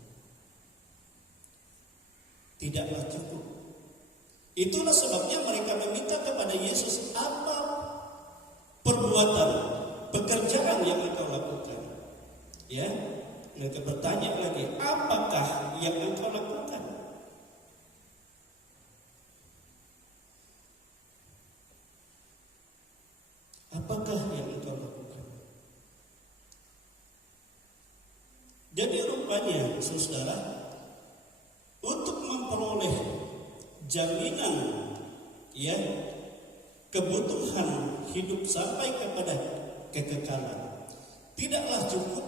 Tidaklah cukup. Itulah sebabnya mereka meminta kepada Yesus, apa perbuatan, pekerjaan yang engkau lakukan? Ya, mereka bertanya lagi, apakah yang engkau lakukan? Apakah yang engkau lakukan? Jadi rupanya, saudara, untuk memperoleh jaminan ya kebutuhan hidup sampai kepada kekekalan, tidaklah cukup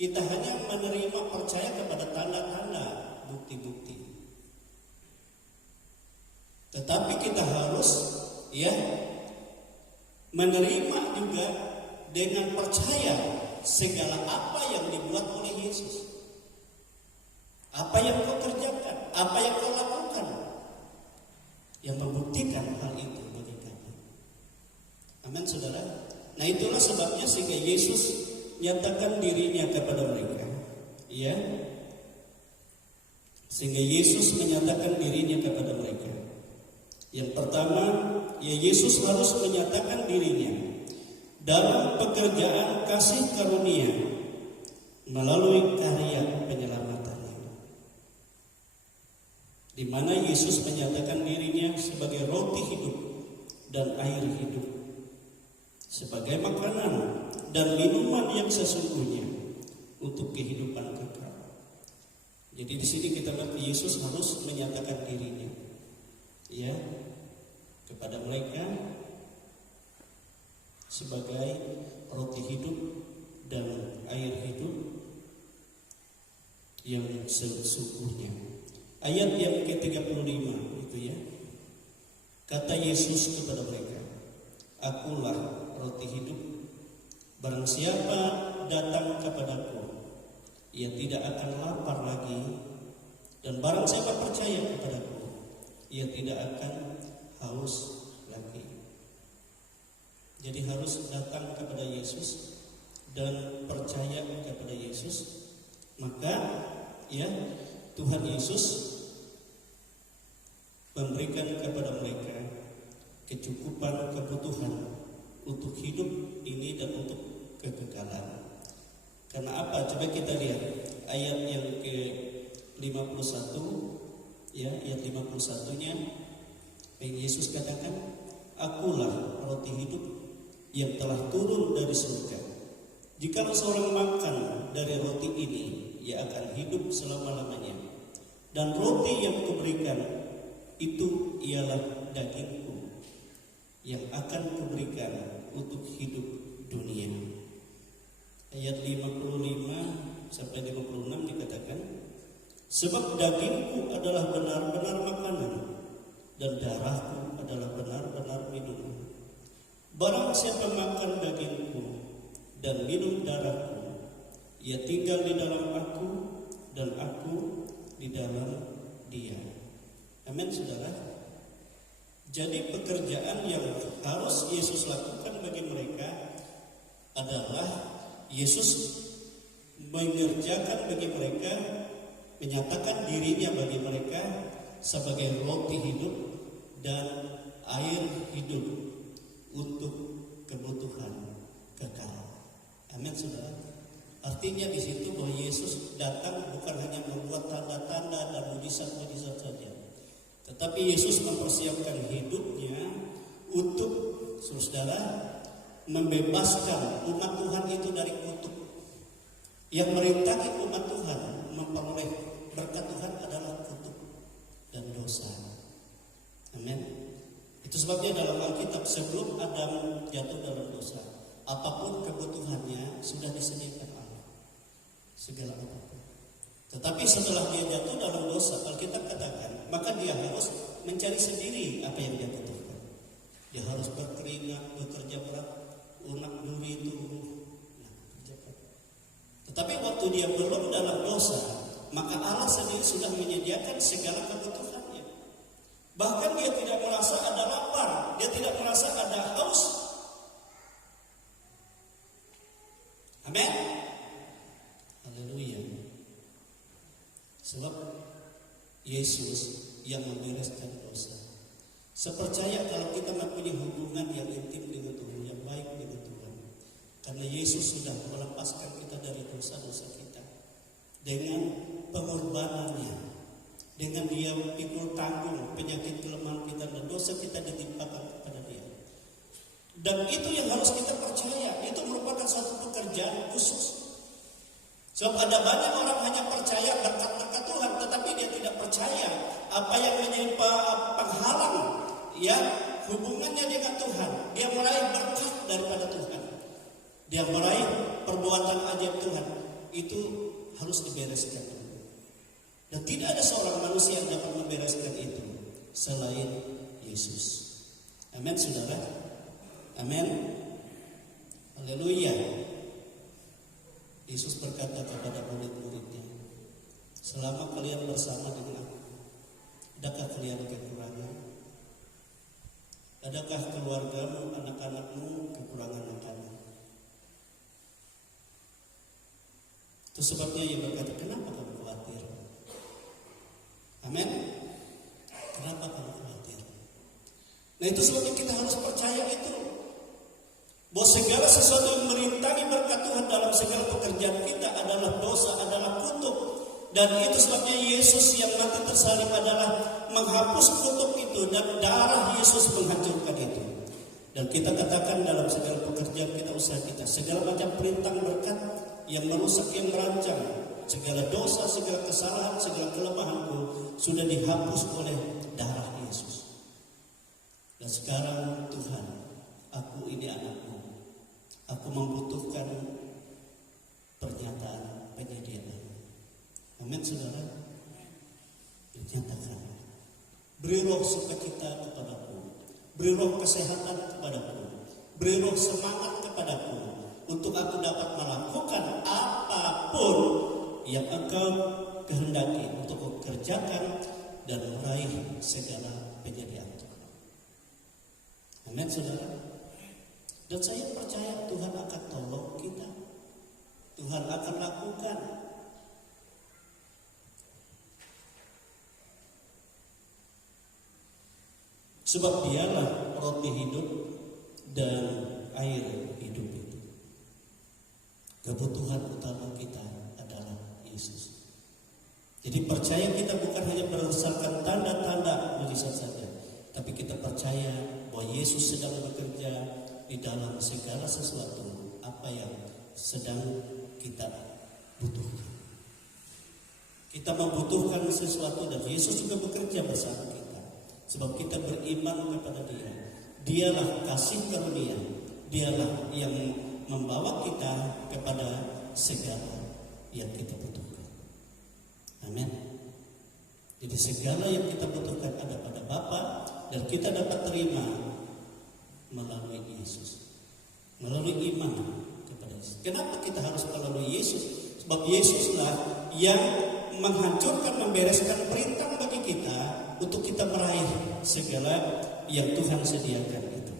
kita hanya menerima percaya kepada tanda-tanda, bukti-bukti. Tetapi kita harus ya menerima juga dengan percaya segala apa yang dibuat oleh Yesus. Apa yang kau kerjakan, apa yang kau lakukan, yang membuktikan hal itu bagi kami. Amin, saudara. Nah, itulah sebabnya sehingga Yesus nyatakan dirinya kepada mereka. Ya. Sehingga Yesus menyatakan dirinya kepada mereka. Yang pertama, ya Yesus harus menyatakan dirinya dalam pekerjaan kasih karunia melalui karya penyelamatannya, di mana Yesus menyatakan dirinya sebagai roti hidup dan air hidup, sebagai makanan dan minuman yang sesungguhnya untuk kehidupan kekal. Jadi di sini kita lihat Yesus harus menyatakan dirinya, ya, kepada mereka sebagai roti hidup dan air hidup yang sesungguhnya. Ayat yang ke-35 itu ya. Kata Yesus kepada mereka, akulah roti hidup. Barang siapa datang kepadaku, ia tidak akan lapar lagi. Dan barang siapa percaya kepadaku, ia tidak akan haus lagi. Jadi harus datang kepada Yesus dan percaya kepada Yesus. Maka ya Tuhan Yesus memberikan kepada mereka kecukupan kebutuhan untuk hidup ini dan untuk kekekalan. Karena apa? Coba kita lihat ayat yang ke-51 ya, ayat 51-nya yang Yesus katakan, akulah roti hidup yang telah turun dari surga. Jikalau seorang makan dari roti ini, ia akan hidup selama-lamanya. Dan roti yang kuberikan itu ialah dagingku yang akan kuberikan untuk hidup dunia. Ayat 55 sampai 56 dikatakan, sebab dagingku adalah benar-benar makanan dan darahku adalah benar-benar minuman. Barang siapa makan dagingku dan minum darahku, ia tinggal di dalam aku dan aku di dalam dia. Amin, saudara. Jadi pekerjaan yang harus Yesus lakukan bagi mereka adalah Yesus mengerjakan bagi mereka, menyatakan dirinya bagi mereka sebagai roti hidup dan air hidup untuk kebutuhan kekal. Amin, saudara. Artinya di situ bahwa Yesus datang bukan hanya membuat tanda-tanda dan mujizat-mujizat saja, tetapi Yesus mempersiapkan hidupnya untuk saudara membebaskan umat Tuhan itu dari kutuk. Yang merintangi umat Tuhan memperoleh berkat Tuhan adalah kutuk dan dosa. Amin. Itu sebabnya dalam Alkitab sebelum Adam jatuh dalam dosa, apapun kebutuhannya sudah disediakan Allah, segala apapun. Tetapi setelah dia jatuh dalam dosa, Alkitab katakan, maka dia harus mencari sendiri apa yang dia butuhkan. Dia harus berkeringat, bekerja berat, unak duri tumbuh, kerja berat. Tetapi waktu dia belum dalam dosa, maka Allah sendiri sudah menyediakan segala kebutuhannya. Bahkan dia tidak merasa ada lapar, dia tidak merasa ada haus. Amin. Haleluya. Sebab Yesus yang membereskan dosa. Sepercaya kalau kita mempunyai hubungan yang intim dengan Tuhan, yang baik dengan Tuhan, karena Yesus sudah melepaskan kita dari dosa-dosa kita dengan pengorbanannya, dengan dia pikul tanggung penyakit kelemahan kita dan dosa kita ditimpakan kepada dia. Dan itu yang harus kita percaya, itu merupakan satu pekerjaan khusus. Sebab ada banyak orang hanya percaya berkat-berkat Tuhan, tetapi dia tidak percaya apa yang menjadi penghalang ya hubungannya dengan Tuhan. Dia meraih berkat daripada Tuhan, dia meraih perbuatan ajaib Tuhan. Itu harus dibereskan. Dan tidak ada seorang manusia yang dapat membereskan itu selain Yesus. Amin, saudara. Amin. Haleluya. Yesus berkata kepada murid-muridnya, selama kalian bersama dengan aku, adakah kalian kekurangan? Adakah keluargamu, anak-anakmu kekurangan makanan? Itu sebabnya ia berkata, kenapa kamu khawatir? Amin. Kenapa kamu khawatir? Nah, itu sebabnya kita harus percaya itu, bahwa segala sesuatu yang merintangi berkat Tuhan dalam segala pekerjaan kita adalah dosa, adalah kutuk. Dan itu sebabnya Yesus yang mati tersalib adalah menghapus kutuk itu, dan darah Yesus menghancurkan itu. Dan kita katakan dalam segala pekerjaan kita, usaha kita, segala macam perintah berkat yang merusak, yang merancang, segala dosa, segala kesalahan, segala kelemahanku sudah dihapus oleh darah Yesus. Dan sekarang Tuhan, aku ini anakmu, aku membutuhkan pernyataan penyediaan. Amin, saudara. Dinyatakan, beri roh sukacita kepadaku, beri roh kesehatan kepadaku, beri roh semangat kepadaku, untuk aku dapat melakukan apapun yang engkau kehendaki untuk aku kerjakan dan meraih segala penyediaan Tuhan. Amin, saudara. Dan saya percaya Tuhan akan tolong kita, Tuhan akan lakukan. Sebab dialah roti hidup dan air hidup itu. Kebutuhan utama kita adalah Yesus. Jadi percaya kita bukan hanya berdasarkan tanda-tanda mujizat saja, tapi kita percaya bahwa Yesus sedang bekerja di dalam segala sesuatu apa yang sedang kita butuhkan. Kita membutuhkan sesuatu dan Yesus juga bekerja bersama kita. Sebab kita beriman kepada Dia. Dialah kasih karunia. Dialah yang membawa kita kepada segala yang kita butuhkan. Amin. Jadi segala yang kita butuhkan ada pada Bapa, dan kita dapat terima melalui Yesus, melalui iman kepada Yesus. Kenapa kita harus melalui Yesus? Sebab Yesuslah yang menghancurkan, membereskan perintah bagi kita untuk kita meraih segala yang Tuhan sediakan itu.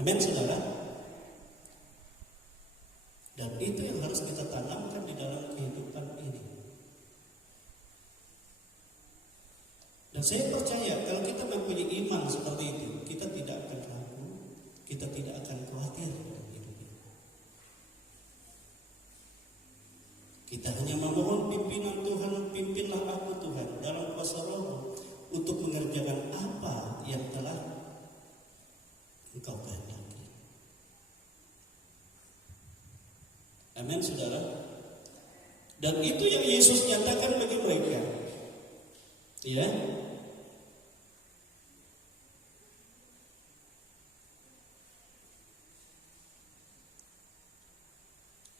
Amin, saudara. Dan itu yang harus kita tanamkan di dalam kehidupan ini. Dan saya percaya kalau kita mempunyai iman seperti itu, kita tidak akan ragu, kita tidak akan khawatir dalam hidup ini. Kita hanya memohon pimpinan Tuhan, pimpinlah aku Tuhan dalam kuasa Roh untuk mengerjakan apa yang telah Engkau kehendaki. Amin, saudara. Dan itu yang Yesus nyatakan bagi mereka. Ya.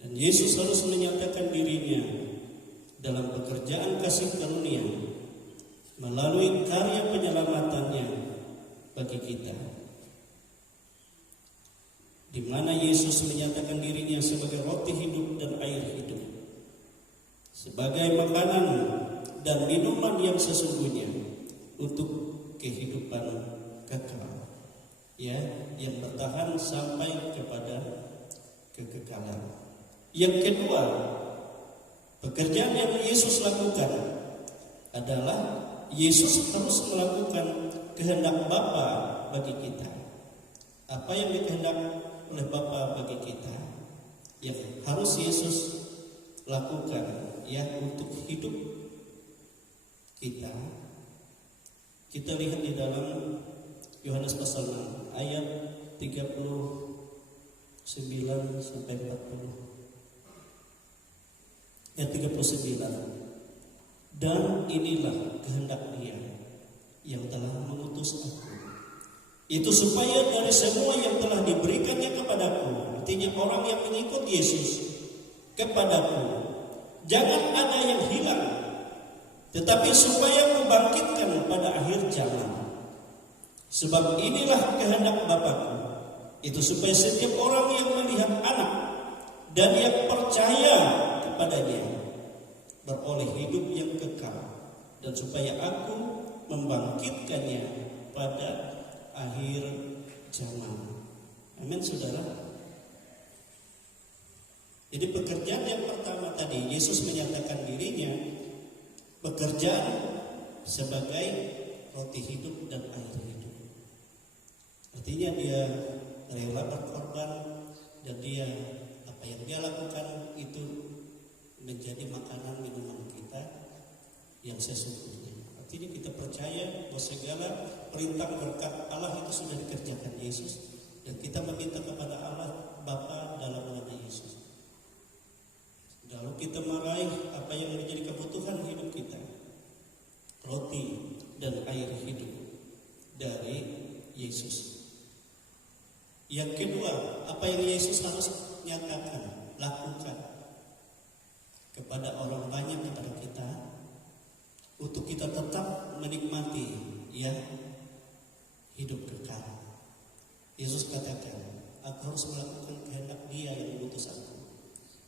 Dan Yesus harus menyatakan dirinya dalam pekerjaan kasih karunia melalui karya penyelamatannya bagi kita, di mana Yesus menyatakan dirinya sebagai roti hidup dan air hidup, sebagai makanan dan minuman yang sesungguhnya untuk kehidupan kekal, ya, yang bertahan sampai kepada kekekalan. Yang kedua, pekerjaan yang Yesus lakukan adalah Yesus harus melakukan kehendak Bapa bagi kita. Apa yang dikehendaki oleh Bapa bagi kita yang harus Yesus lakukan, ya, untuk hidup kita. Kita lihat di dalam Yohanes pasal 6 ayat 39 sampai 40. Ayat 39. Dan inilah kehendak Dia yang telah mengutus aku, itu supaya dari semua yang telah diberikannya kepadaku, artinya orang yang mengikut Yesus kepadaku, jangan ada yang hilang, tetapi supaya membangkitkan pada akhir zaman. Sebab inilah kehendak Bapa-Ku, itu supaya setiap orang yang melihat Anak dan yang percaya kepadanya beroleh hidup yang kekal, dan supaya Aku membangkitkannya pada akhir zaman. Amin, saudara. Jadi pekerjaan yang pertama tadi, Yesus menyatakan dirinya pekerjaan sebagai roti hidup dan air hidup. Artinya Dia rela berkorban, dan Dia, apa yang Dia lakukan itu menjadi makanan minuman kita yang sesungguhnya. Artinya kita percaya bahwa segala perintah berkat Allah itu sudah dikerjakan Yesus, dan kita meminta kepada Allah Bapa dalam nama Yesus. Lalu kita meraih apa yang menjadi kebutuhan hidup kita, roti dan air hidup dari Yesus. Yang kedua, apa yang Yesus harus nyatakan, lakukan kepada orang banyak, kepada kita, untuk kita tetap menikmati, ya, hidup kekal. Yesus katakan, aku harus melakukan kehendak Dia yang mengutus aku,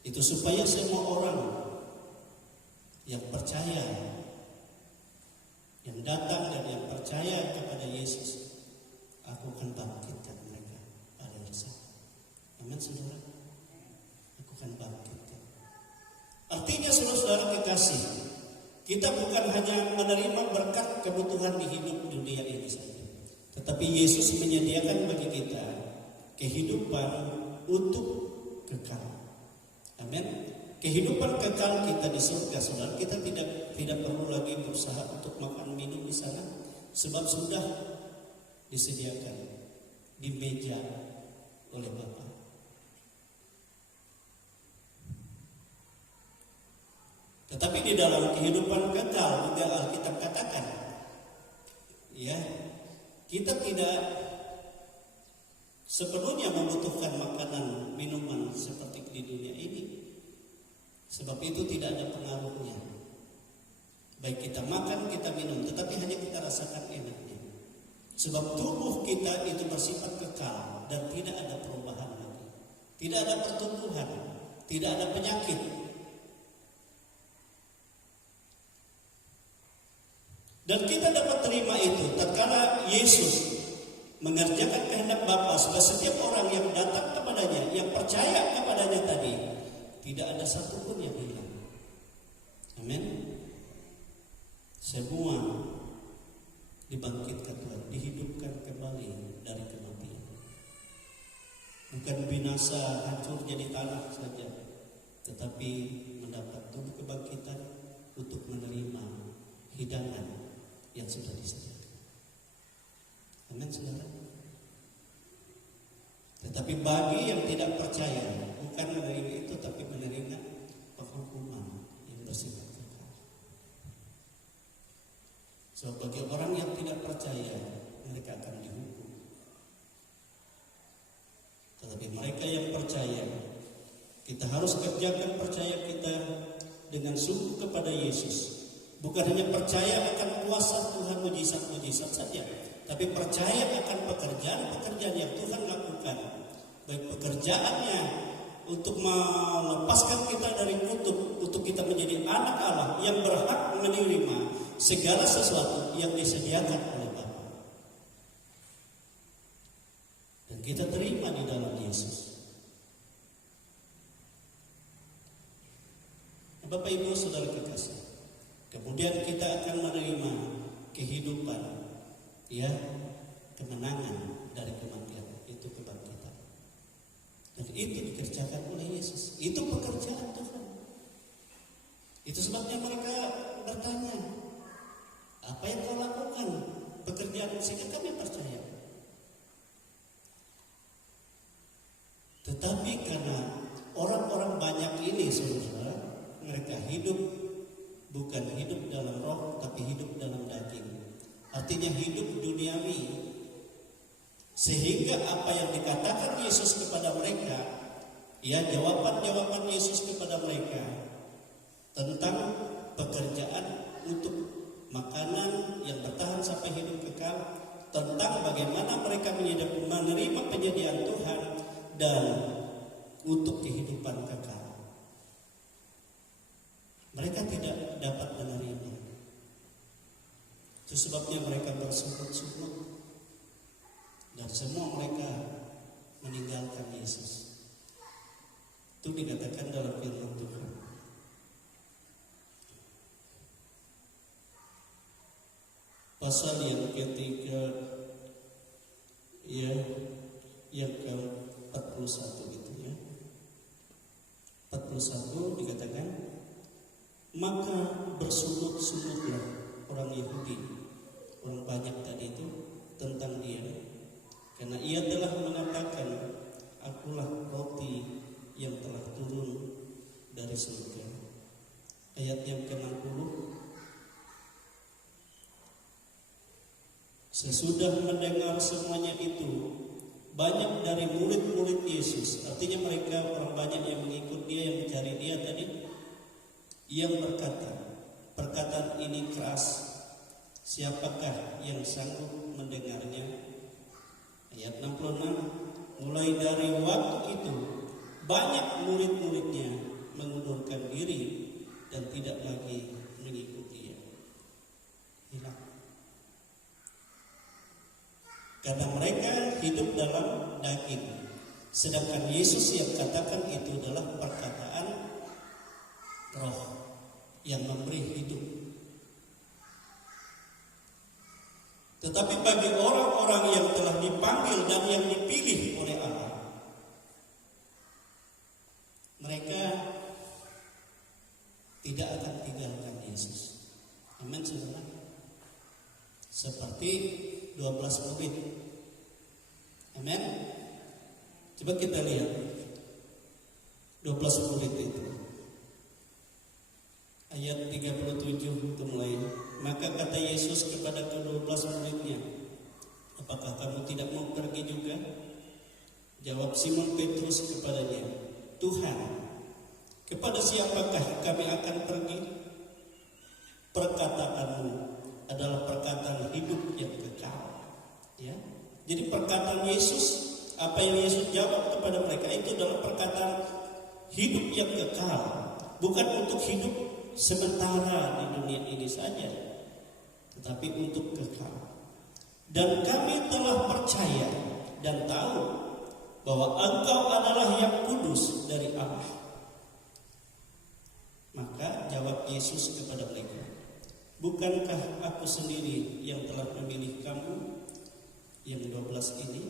itu supaya semua orang yang percaya, yang datang dan yang percaya kepada Yesus, aku akan bangkitkan mereka pada hari sana. Amin, saudara. Aku akan bangkitkan. Artinya, saudara-saudara kekasih, kita bukan hanya menerima berkat kebutuhan di hidup dunia ini saja, tetapi Yesus menyediakan bagi kita kehidupan untuk kekal. Amin. Kehidupan kekal kita di surga, saudara. Kita tidak perlu lagi berusaha untuk makan minum di sana, sebab sudah disediakan di meja oleh Bapa. Tetapi di dalam kehidupan kekal juga Alkitab katakan, ya, kita tidak sepenuhnya membutuhkan makanan minuman seperti di dunia ini. Sebab itu tidak ada pengaruhnya. Baik kita makan, kita minum, tetapi hanya kita rasakan enaknya. Sebab tubuh kita itu bersifat kekal dan tidak ada perubahan lagi. Tidak ada pertumbuhan, tidak ada penyakit. Dan kita dapat terima itu tatkala Yesus mengerjakan kehendak Bapa, supaya setiap orang yang datang kepadanya, yang percaya kepadanya tadi, tidak ada satupun yang hilang. Amin. Semua dibangkitkan Tuhan, dihidupkan kembali dari kematian. Bukan binasa, hancur jadi tanah saja, tetapi mendapat tubuh kebangkitan untuk menerima hidangan yang sudah disediakan. Amin, saudara. Tetapi bagi yang tidak percaya, bukan menerima itu, tapi menerima Kita harus kerjakan percaya kita dengan sungguh kepada Yesus. Bukan hanya percaya akan kuasa Tuhan, mujizat-mujizat saja, tapi percaya akan pekerjaan-pekerjaan yang Tuhan lakukan. Baik pekerjaannya untuk melepaskan kita dari kutuk, untuk kita menjadi anak Allah yang berhak menerima segala sesuatu yang disediakan oleh Bapa. Dan kita terima di dalam Yesus. Bapak Ibu Saudara kekasih, kemudian kita akan menerima kehidupan, ya, kemenangan dari kematian, itu kebangkitan. Dan itu dikerjakan oleh Yesus. Itu pekerjaan Tuhan. Itu sebabnya mereka bertanya, apa yang kau lakukan? Pekerjaan, sehingga kami percaya. Tetapi karena orang-orang banyak ini, saudara, mereka hidup bukan hidup dalam roh, tapi hidup dalam daging. Artinya hidup duniawi. Sehingga apa yang dikatakan Yesus kepada mereka, ya, jawaban-jawaban Yesus kepada mereka tentang pekerjaan untuk makanan yang bertahan sampai hidup kekal, tentang bagaimana mereka menerima penyediaan Tuhan dan untuk kehidupan kekal. Mereka tidak dapat menerima. Itu sebabnya mereka bersungut-sungut. Dan semua mereka meninggalkan Yesus. Itu dikatakan dalam firman Tuhan. Pasal yang ketiga, ya, yang ke-41 gitu ya. 41 dikatakan, maka bersungut-sungutlah orang Yahudi, orang banyak tadi itu, tentang dia, karena ia telah mengatakan, akulah roti yang telah turun dari surga. Ayat yang ke-60, sesudah mendengar semuanya itu, banyak dari murid-murid Yesus, artinya mereka orang banyak yang mengikut dia, yang mencari dia tadi, yang berkata, perkataan ini keras, siapakah yang sanggup mendengarnya? Ayat 66, mulai dari waktu itu banyak murid-muridnya mengundurkan diri dan tidak lagi mengikuti dia. Hilang. Karena mereka hidup dalam daging, sedangkan Yesus yang katakan itu adalah perkataan roh yang memberi hidup. Tetapi bagi orang-orang yang telah dipanggil dan yang dipilih oleh Allah, mereka tidak akan tinggalkan Yesus. Amin, saudara. Seperti 12 murid. Amin. Coba kita lihat 12 murid itu. Ayat 37 mulai. Maka kata Yesus kepada ke-12 muridnya, apakah kamu tidak mau pergi juga? Jawab Simon Petrus kepadanya, Tuhan, kepada siapakah kami akan pergi? Perkataanmu adalah perkataan hidup yang kekal. Ya. Jadi perkataan Yesus, apa yang Yesus jawab kepada mereka itu adalah perkataan hidup yang kekal, bukan untuk hidup sementara di dunia ini saja, tetapi untuk kekal. Dan kami telah percaya dan tahu bahwa Engkau adalah yang kudus dari Allah. Maka jawab Yesus kepada mereka, bukankah aku sendiri yang telah memilih kamu, yang 12 ini?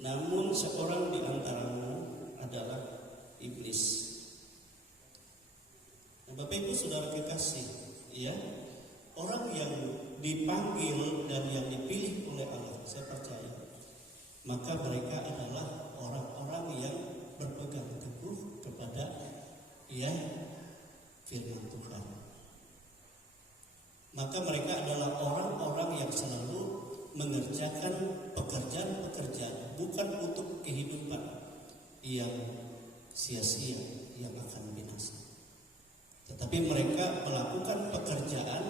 Namun seorang di antaramu adalah iblis. Bapak Ibu Saudara kekasih, ya, orang yang dipanggil dan yang dipilih oleh Allah, saya percaya, maka mereka adalah orang-orang yang berpegang teguh kepada, ya, firman Tuhan. Maka mereka adalah orang-orang yang selalu mengerjakan pekerjaan-pekerjaan bukan untuk kehidupan yang sia-sia yang akan binasa. Tetapi mereka melakukan pekerjaan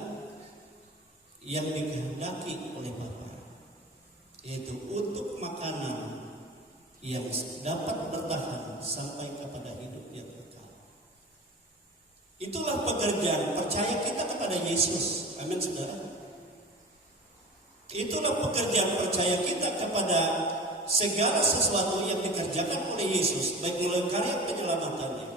yang dikehendaki oleh Bapa, yaitu untuk makanan yang dapat bertahan sampai kepada hidup yang kekal. Itulah pekerjaan percaya kita kepada Yesus. Amin, saudara. Itulah pekerjaan percaya kita kepada segala sesuatu yang dikerjakan oleh Yesus, baik melalui karya penyelamatannya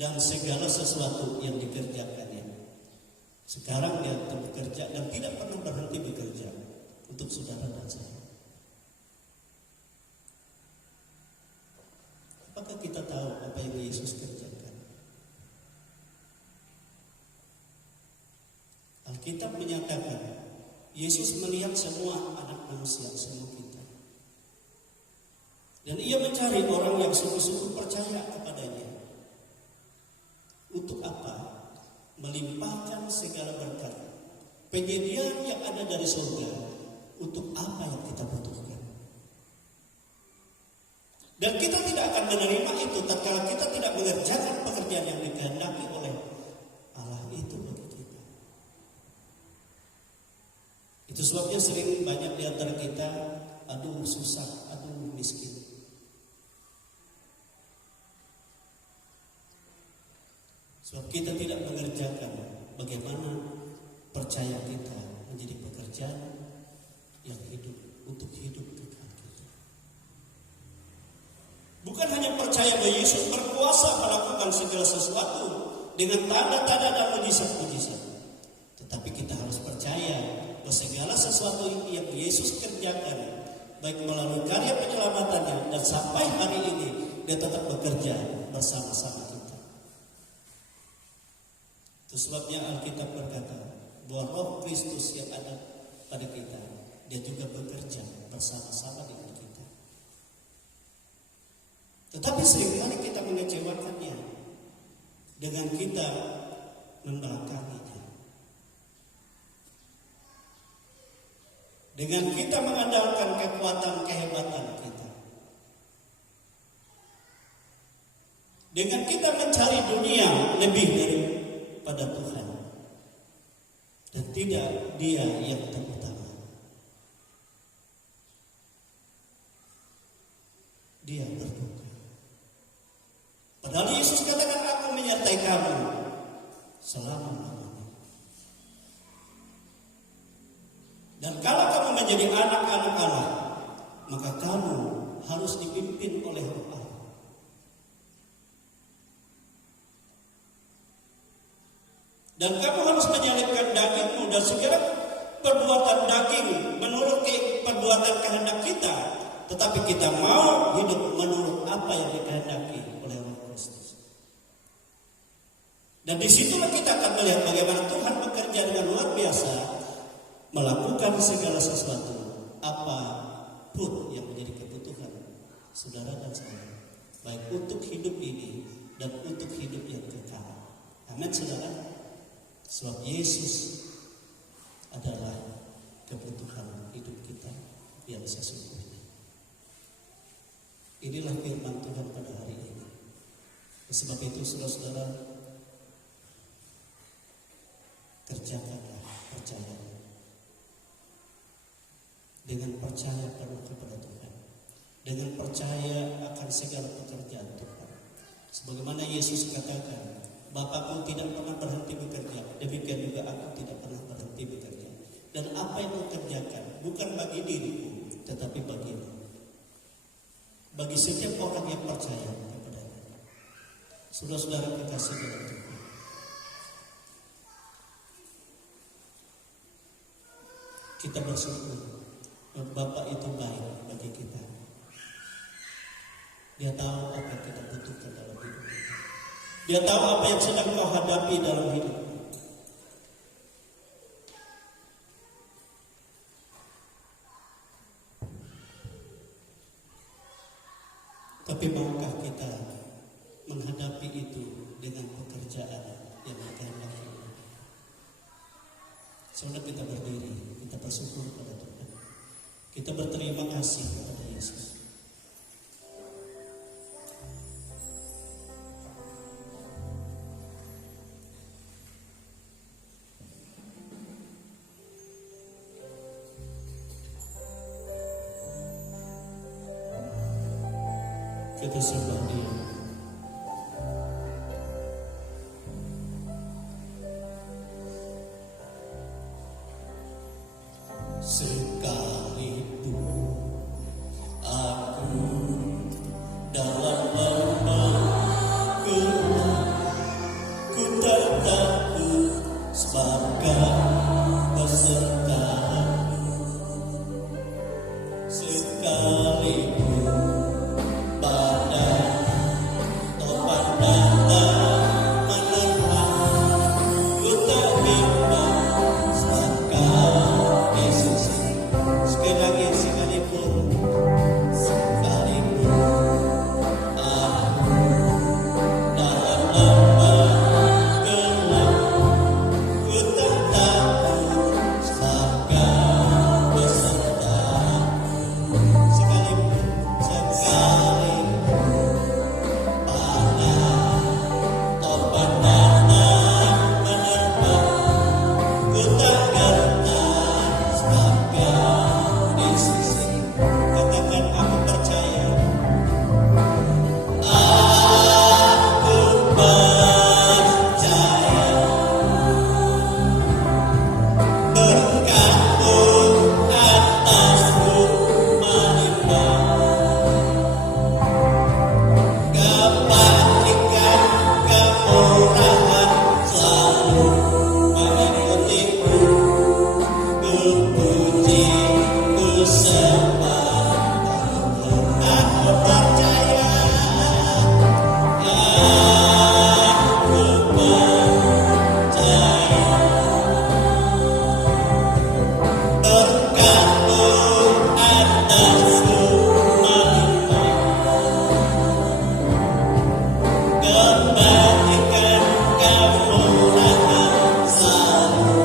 dan segala sesuatu yang dikerjakannya. Sekarang dia bekerja dan tidak pernah berhenti bekerja untuk saudara dan saya. Apakah kita tahu apa yang Yesus kerjakan? Alkitab menyatakan Yesus melihat semua anak manusia, semua kita, dan ia mencari orang yang sungguh-sungguh percaya kepadanya. Untuk apa? Melimpahkan segala berkat, penyediaan yang ada dari surga untuk apa yang kita butuhkan. Dan kita tidak akan menerima itu tatkala kita tidak mengerjakan pekerjaan yang dikehendaki oleh Allah itu bagi kita. Itu sebabnya sering banyak di antara kita, aduh susah, aduh miskin. Sebab kita tidak mengerjakan bagaimana percaya kita menjadi pekerjaan yang hidup untuk hidup kekal kita. Bukan hanya percaya bahwa Yesus berkuasa melakukan segala sesuatu dengan tanda-tanda dan mujizat-mujizat, tetapi kita harus percaya bahwa segala sesuatu yang Yesus kerjakan, baik melalui karya penyelamatannya dan sampai hari ini, dia tetap bekerja bersama-sama kita. Itu sebabnya Alkitab berkata bahwa Roh Kristus yang ada pada kita, dia juga bekerja bersama-sama dengan kita. Tetapi seringkali kita mengecewakannya dengan kita membelakanginya, dengan kita mengandalkan kekuatan kehebatan kita, dengan kita mencari dunia lebih daripada Tuhan, dan tidak Dia yang terutama. Dia berduka. Padahal Yesus katakan, aku menyertai kamu selama-lamanya. Dan kalau kamu menjadi anak-anak Allah, maka kamu harus dipimpin oleh Roh Allah. Dan kamu harus menyalibkan dagingmu dan segala perbuatan daging menurut perbuatan kehendak kita, tetapi kita mau hidup menurut apa yang dikehendaki oleh Roh Kristus. Dan disitulah kita akan melihat bagaimana Tuhan bekerja dengan luar biasa, melakukan segala sesuatu apapun yang menjadi kebutuhan saudara dan saya, baik untuk hidup ini dan untuk hidup yang kekal. Amin, saudara. Sebab Yesus adalah kebutuhan hidup kita yang sesungguhnya. Inilah firman Tuhan pada hari ini. Sebab itu saudara-saudara, kerjakanlah percaya. Dengan percaya penuh kepada Tuhan, dengan percaya akan segala pekerjaan Tuhan. Sebagaimana Yesus katakan, Bapakku tidak pernah berhenti bekerja, demikian juga aku tidak pernah berhenti bekerja. Dan apa yang aku kerjakan bukan bagi diriku, tetapi bagimu, bagi setiap orang yang percaya kepadanya. Saudara-saudara kekasih dalam Tuhan, kita bersyukur Bapak itu baik bagi kita. Dia tahu apa yang kita butuhkan dalam hidup kita. Dia tahu apa yang sedang kau hadapi dalam hidup. Tapi maukah kita menghadapi itu dengan pekerjaan yang dikehendaki? Saudara, kita berdiri, kita bersyukur pada Tuhan. Kita berterima kasih kepada Yesus. Kita sembah Dia. Sekalipun aku dalam lembah gelap, ku tak takut sebab Kau besertaku. Sekalipun badai topan datang menerpa, ku tak bimbang sebab Kau di sisi. Sekali lagi, sekalipun aku dalam lembah gelap, ku tak takut sebab Kau besertaku. Sekalipun badai topan datang menerpa, ku tak gentar sebab Kau di sisi. Katakan, aku percaya. Aku percaya berkat-Mu atasku melimpah, kebaikan kemurahan selalu mengikutiku. Ku puji, ku sembah Tuhan. Aku percaya. Aku percaya berkat-Mu atasku melimpah, kebaikan kemurahan selalu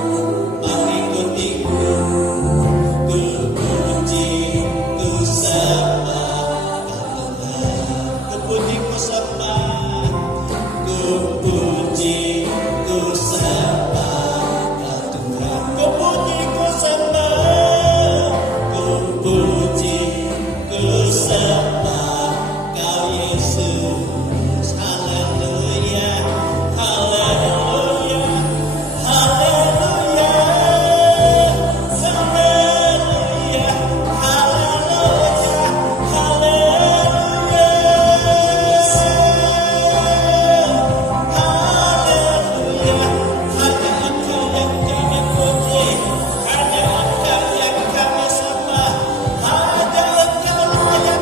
mengikutiku. Ku puji, ku sembah Tuhan. Ku puji, ku sembah. Ku puji, ku sembah Tuhan. Ku puji, ku sembah. Ku puji, ku sembah Kau Yesus. Haleluya, haleluya, haleluya, haleluya, haleluya, haleluya. Haleluya, hanya Engkau yang kami puji, hanya Engkau yang kami sembah, hanya Engkau layak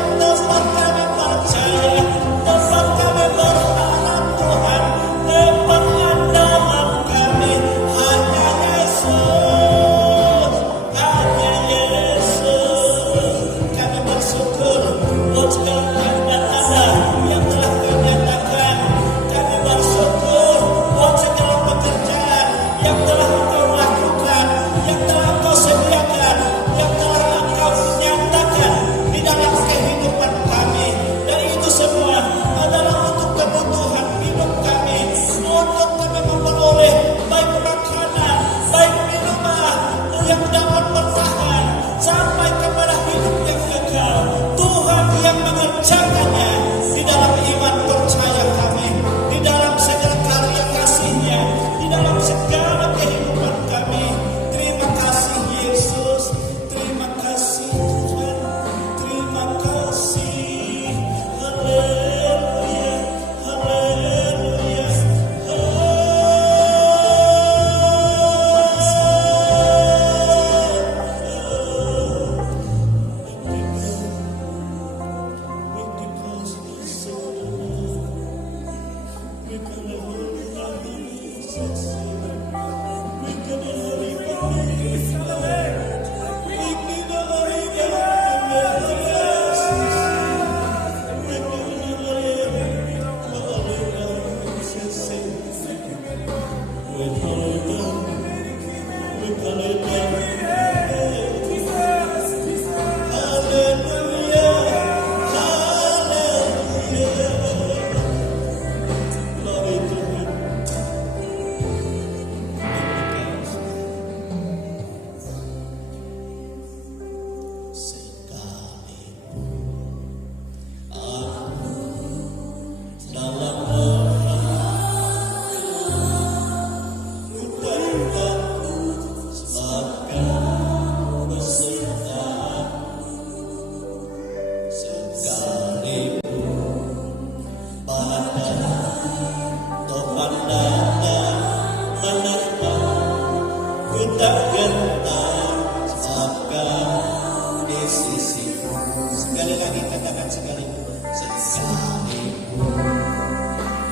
sekali lagi katakan sekalipun. Sekalipun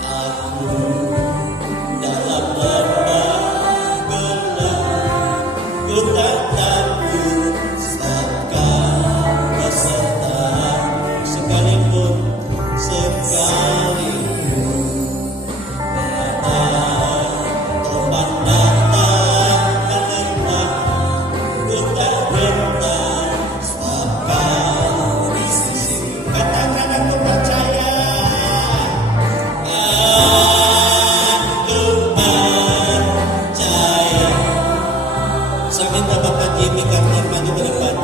aku dalam lembah gelap, ku tak takut saat Kau besertaku. Sekalipun badai ombak datang menerpa, ku tak gentar sebab Kau di sisiku. Katakan aku percaya, aku percaya. Saya minta Bapak Jimmy Carter maju ke depan.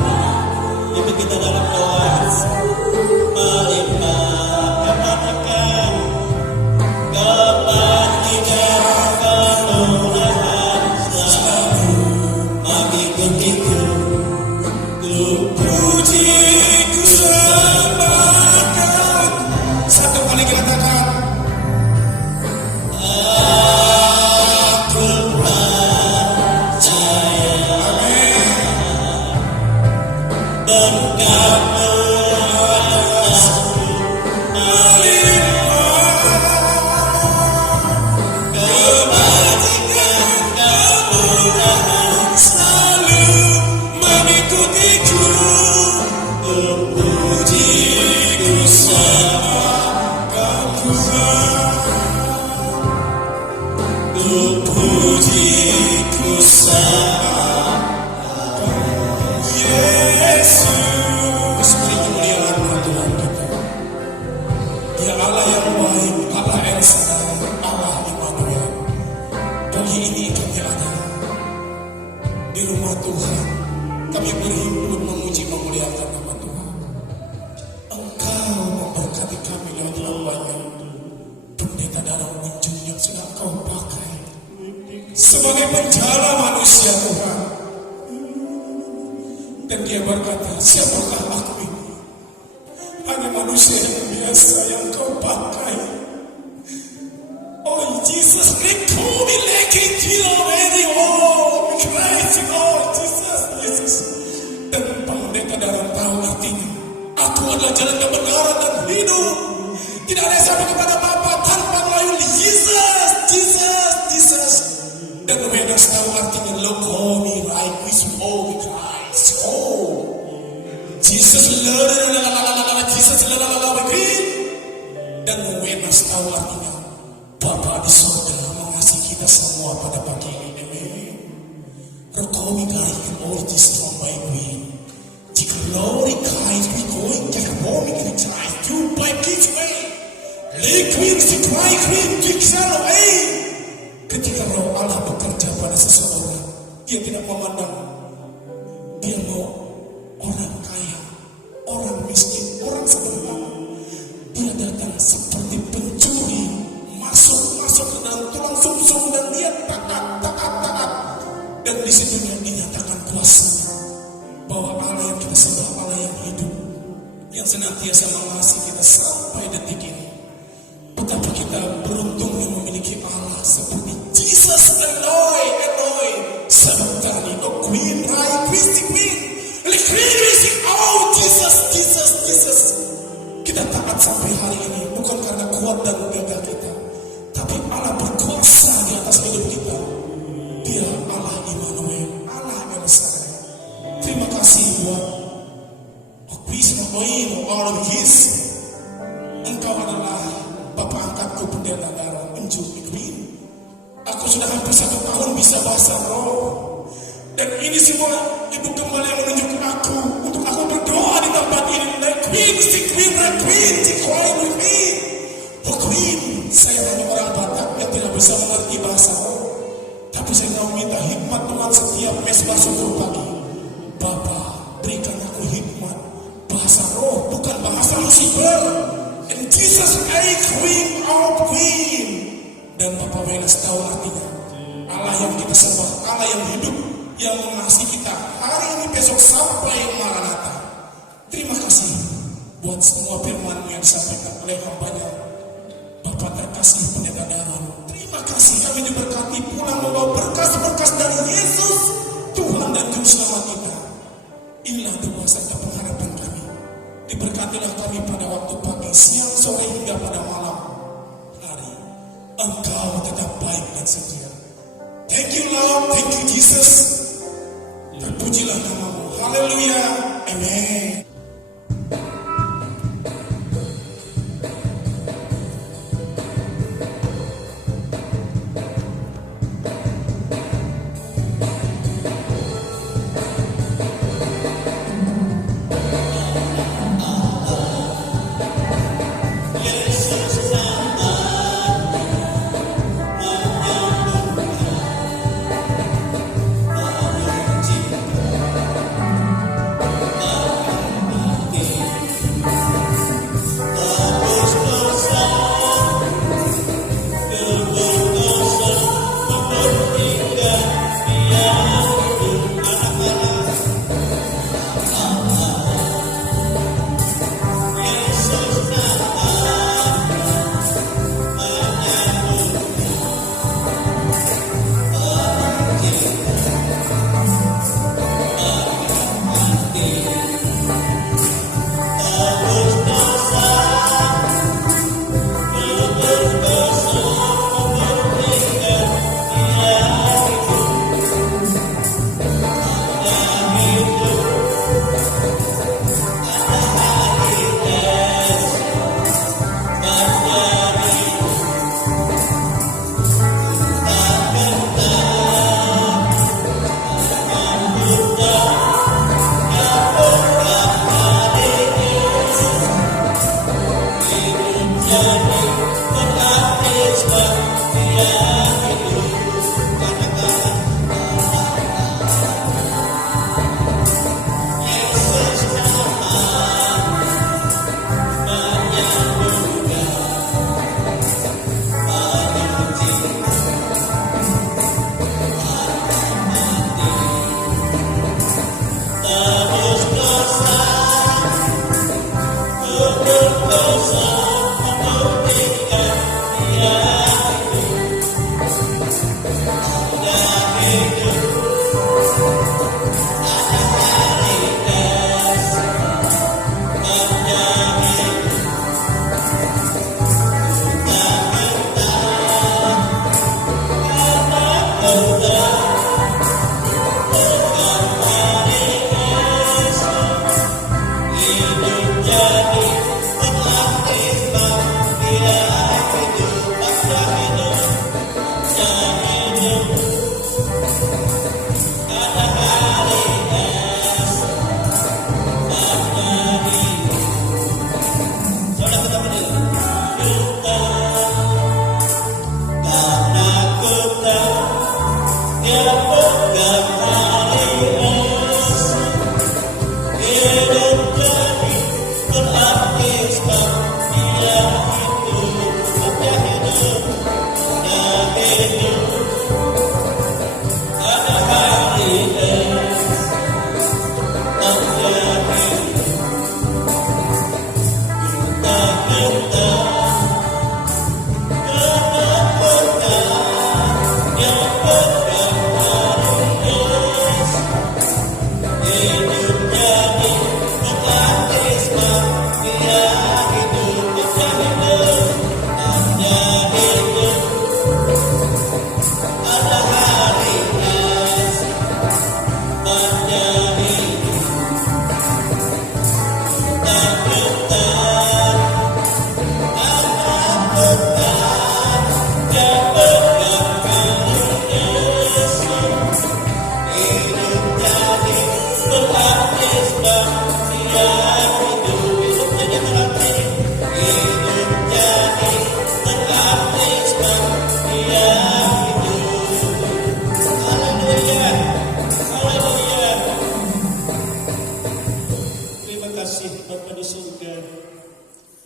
Ibu kita dalam doa melimpahkan kebajikan kemurahan selalu mengikutiku. Ku puji, ku sembahkan. Satu kali kita katakan, aku percaya. Dan Kamu atasku melimpah kebajikan kemurahan selalu mengikutiku. Ku puji, ku sembahkan Tuhan. Ku puji, ku sembahkan Yesus. Beri kemuliaan buat Tuhan kita. Dia Allah yang baik, Allah yang sabar, Allah Immanuel. Pagi ini kami ada di rumah Tuhan. Kami berhimpun memuji memuliakan nama Tuhan. Engkau memberkati kami lewat lambanya pendeta dalam unjung yang sedang Kau pakai sebagai penjala manusia Tuhan. Dan dia berkata, siapakah aku ini? Hanya manusia yang biasa yang Kau pakai. Oh Jesus, rekumi leki kilo ini, oh Christ, oh Jesus, Yesus. Dan pendeta dalam tahu artinya, aku adalah jalan kebenaran dan hidup. Tidak ada siapa kepada Bapa tanpa melalui Jesus, Jesus, Jesus. Dan Wenas tahu artinya, lokoni right with all Christ. Oh Jesus, Jesus, dan Wenas tahu artinya, Bapa di surga mengasihi kita semua pada pagi ini. Amen. Rokomi kaikan all Jesus by Queen. Jika glory Christ we going, jika bomi kita Christ, you by kids way. Lay Queen si cry Queen, jika away. Ketika roh Allah bekerja pada seseorang, dia tidak memandang dia mau orang kaya, orang miskin, orang sederhana. Dia datang seperti pencuri, masuk ke dalam tulang sumsum dan dia taat. Dan di situ dia dinyatakan kuasa bahwa Allah yang kita sembah, Allah yang hidup, yang senantiasa mengasihi kita sampai detik ini. Betapa kita beruntungnya memiliki Allah seperti Jesus, Eloi, Santani, no Queen, Rai, Christi Queen, Christi, oh Jesus. Kita taat sampai hari ini bukan karena kuat dan gagah kita, tapi Allah berkuasa di atas hidup kita. Dia Allah Immanuel, Allah yang besar. Terima kasih buat Krisna Boino, all of His. Engkau adalah Bapa angkatku pendeta darah Unjuk Queen. Aku sudah hampir 1 tahun bisa bahasa roh. Dan ini semua Ibu Gembala yang menunjuk aku untuk aku berdoa di tempat ini. Queen, oh Queen, saya hanya orang Batak yang tidak bisa mengerti bahasa roh. Tapi saya mau minta hikmat Tuhan setiap mesbah subuh pagi. Bapa, berikan aku hikmat bahasa roh, bukan bahasa Lucifer. And Jesus, Queen, our Queen. Dan Bapak Wenas tahu artinya, Allah yang kita sembah, Allah yang hidup, yang mengasihi kita hari ini, besok sampai Maranatha. Terima kasih buat semua firman yang disampaikan oleh hamba-Nya Bapak terkasih pendeta Daron. Terima kasih kami diberkati pulang membawa berkas-berkas dari Yesus Tuhan dan Juru Selamat kita. Inilah doa serta pengharapan kami Diberkatilah kami pada waktu pagi, siang, sore, hingga pada malam hari. Engkau tetap baik dan setia. Thank you Lord, thank you Jesus. Terpujilah namamu. Haleluya. Amen.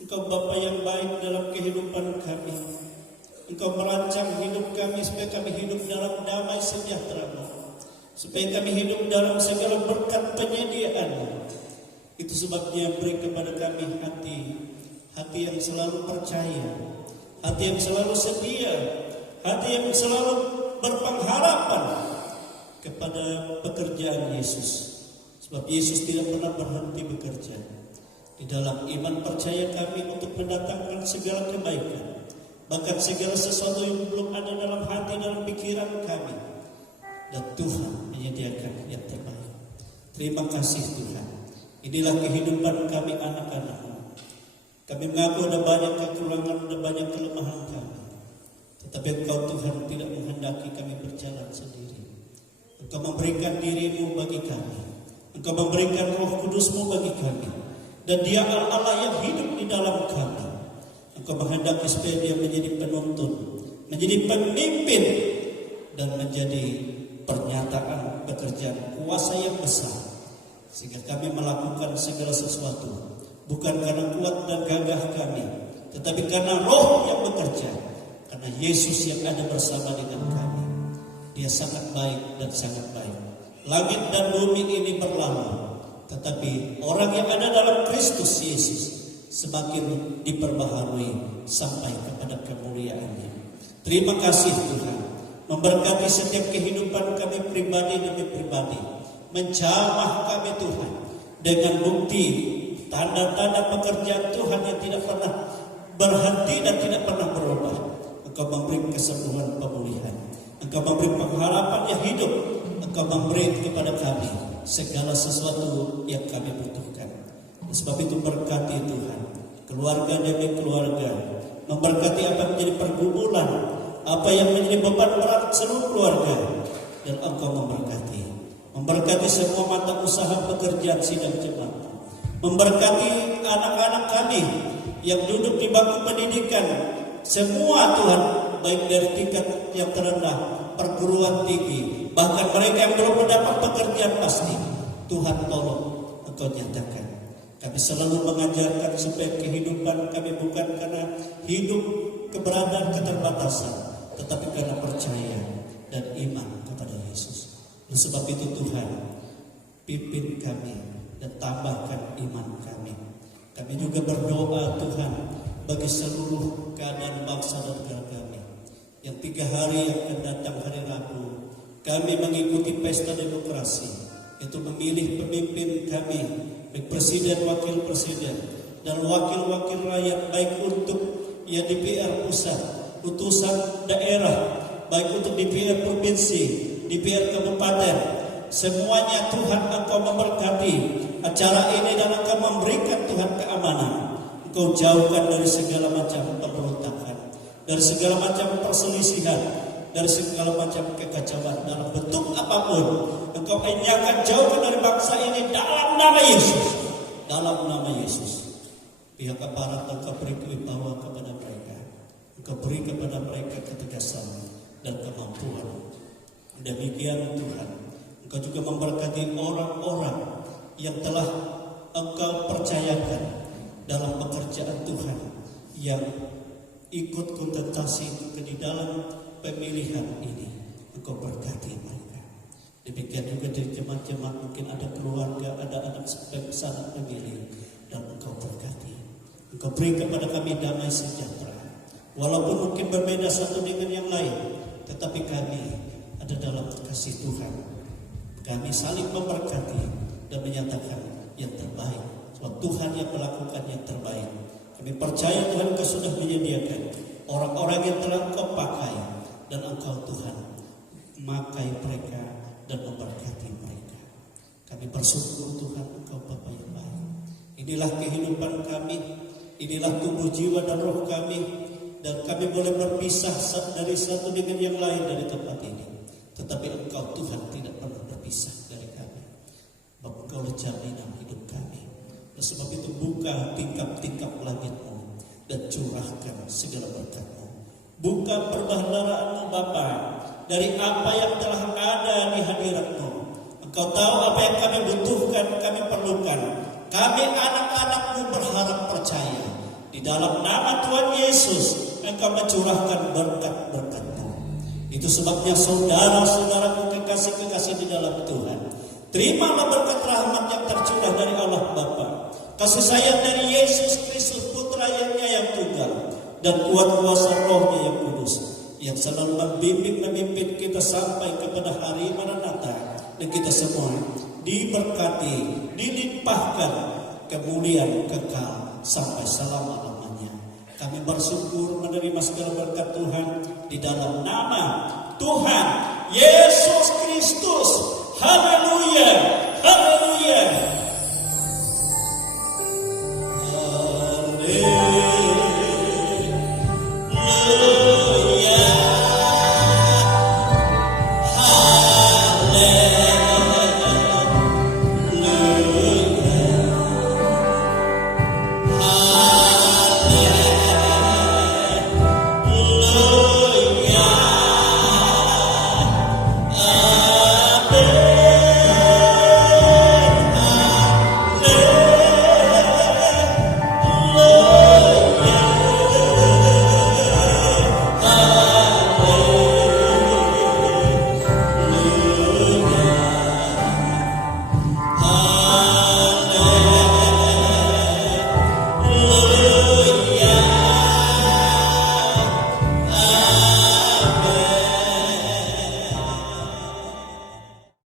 Engkau Bapa yang baik dalam kehidupan kami. Engkau merancang hidup kami supaya kami hidup dalam damai sejahtera, supaya kami hidup dalam segala berkat penyediaan. Itu sebabnya beri kepada kami hati yang selalu percaya, hati yang selalu setia, hati yang selalu berpengharapan kepada pekerjaan Yesus. Sebab Yesus tidak pernah berhenti bekerja. Di dalam iman percaya kami untuk mendatangkan segala kebaikan, bahkan segala sesuatu yang belum ada dalam hati, dalam pikiran kami, dan Tuhan menyediakan yang terbaik. Terima kasih Tuhan. Inilah kehidupan kami anak-anak-Mu. Kami mengaku ada banyak kekurangan, ada banyak kelemahan kami, tetapi Engkau Tuhan tidak menghendaki kami berjalan sendiri. Engkau memberikan diri-Mu bagi kami, Engkau memberikan Roh Kudus-Mu bagi kami, dan Dia Allah yang hidup di dalam kami. Engkau menghendaki supaya Dia menjadi penuntun, menjadi pemimpin, dan menjadi pernyataan pekerjaan kuasa yang besar, sehingga kami melakukan segala sesuatu bukan karena kuat dan gagah kami, tetapi karena Roh yang bekerja, karena Yesus yang ada bersama dengan kami. Dia sangat baik dan sangat baik. Langit dan bumi ini berlalu, tetapi orang yang ada dalam Kristus Yesus semakin diperbaharui sampai kepada kemuliaan-Nya. Terima kasih Tuhan, memberkati setiap kehidupan kami pribadi demi pribadi, menjamah kami Tuhan dengan bukti tanda-tanda pekerjaan Tuhan yang tidak pernah berhenti dan tidak pernah berubah. Engkau memberi kesembuhan, pemulihan, Engkau memberi pengharapan yang hidup, Engkau memberi kepada kami segala sesuatu yang kami butuhkan. Sebab itu berkati Tuhan keluarga demi keluarga, memberkati apa yang menjadi pergumulan, apa yang menjadi beban berat seluruh keluarga, dan Engkau memberkati semua mata usaha pekerjaan sidang jemaat, memberkati anak-anak kami yang duduk di bangku pendidikan, semua Tuhan, baik dari tingkat yang terendah, perguruan tinggi, bahkan mereka yang belum mendapat pekerjaan pasti. Tuhan tolong Engkau nyatakan. Kami selalu mengajarkan supaya kehidupan kami bukan karena hidup keberadaan keterbatasan, tetapi karena percaya dan iman kepada Yesus. Oleh sebab itu Tuhan, pimpin kami dan tambahkan iman kami. Kami juga berdoa Tuhan bagi seluruh keadaan bangsa dan negara kami, yang 3 hari yang akan datang, hari Rabu, kami mengikuti pesta demokrasi, itu memilih pemimpin kami, baik presiden, wakil presiden, dan wakil-wakil rakyat, baik untuk DPR pusat, utusan daerah, baik untuk DPR provinsi, DPR kabupaten. Semuanya Tuhan Engkau memberkati acara ini, dan Engkau memberikan Tuhan keamanan. Engkau jauhkan dari segala macam pemberontakan, dari segala macam perselisihan, dari segala macam kekacauan dalam bentuk apapun. Engkau enyahkan, jauhkan dari bangsa ini dalam nama Yesus. Dalam nama Yesus. Pihak aparat Engkau beri kewibawaan kepada mereka. Engkau beri kepada mereka ketegasan dan kemampuan. Demikian Tuhan, Engkau juga memberkati orang-orang yang telah Engkau percayakan dalam pekerjaan Tuhan, yang ikut kontestasi di dalam pemilihan ini. Engkau berkati mereka. Demikian juga dari jemaat-jemaat, mungkin ada keluarga, ada anak sangat pemilih, dan Engkau berkati. Engkau beri kepada kami damai sejahtera. Walaupun mungkin berbeda satu dengan yang lain, tetapi kami ada dalam kasih Tuhan. Kami saling memberkati dan menyatakan yang terbaik. Sebab Tuhan yang melakukan yang terbaik. Kami percaya Tuhan Engkau sudah menyediakan orang-orang yang telah Engkau pakai, dan Engkau Tuhan memakai mereka dan memberkati mereka. Kami bersyukur Tuhan, Engkau Bapa yang baik. Inilah kehidupan kami, inilah tubuh, jiwa, dan roh kami, dan kami boleh berpisah dari satu dengan yang lain dari tempat ini, tetapi Engkau Tuhan tidak pernah berpisah dari kami. Bapak, Engkau jaminan hidup kami. Oleh sebab itu buka tingkap-tingkap langit-Mu dan curahkan segala berkat-Mu. Buka perbendaharaan-Mu Bapa dari apa yang telah ada di hadirat-Mu. Engkau tahu apa yang kami butuhkan, kami perlukan. Kami anak-anak-Mu berharap percaya di dalam nama Tuhan Yesus Engkau mencurahkan berkat-berkat-Mu. Itu sebabnya saudara-saudaraku, kekasih-kekasih di dalam Tuhan, terimalah berkat rahmat yang tercurah dari Allah Bapa, kasih sayang dari Yesus Kristus Putra yang tunggal, dan kuat kuasa Roh-Nya yang kudus, yang selalu membimbing memimpin kita sampai kepada hari Maranatha. Dan kita semua diberkati, dilimpahkan kemuliaan kekal sampai selama-lamanya. Kami bersyukur menerima segala berkat Tuhan di dalam nama Tuhan Yesus Kristus. Haleluya, haleluya. Hallelujah.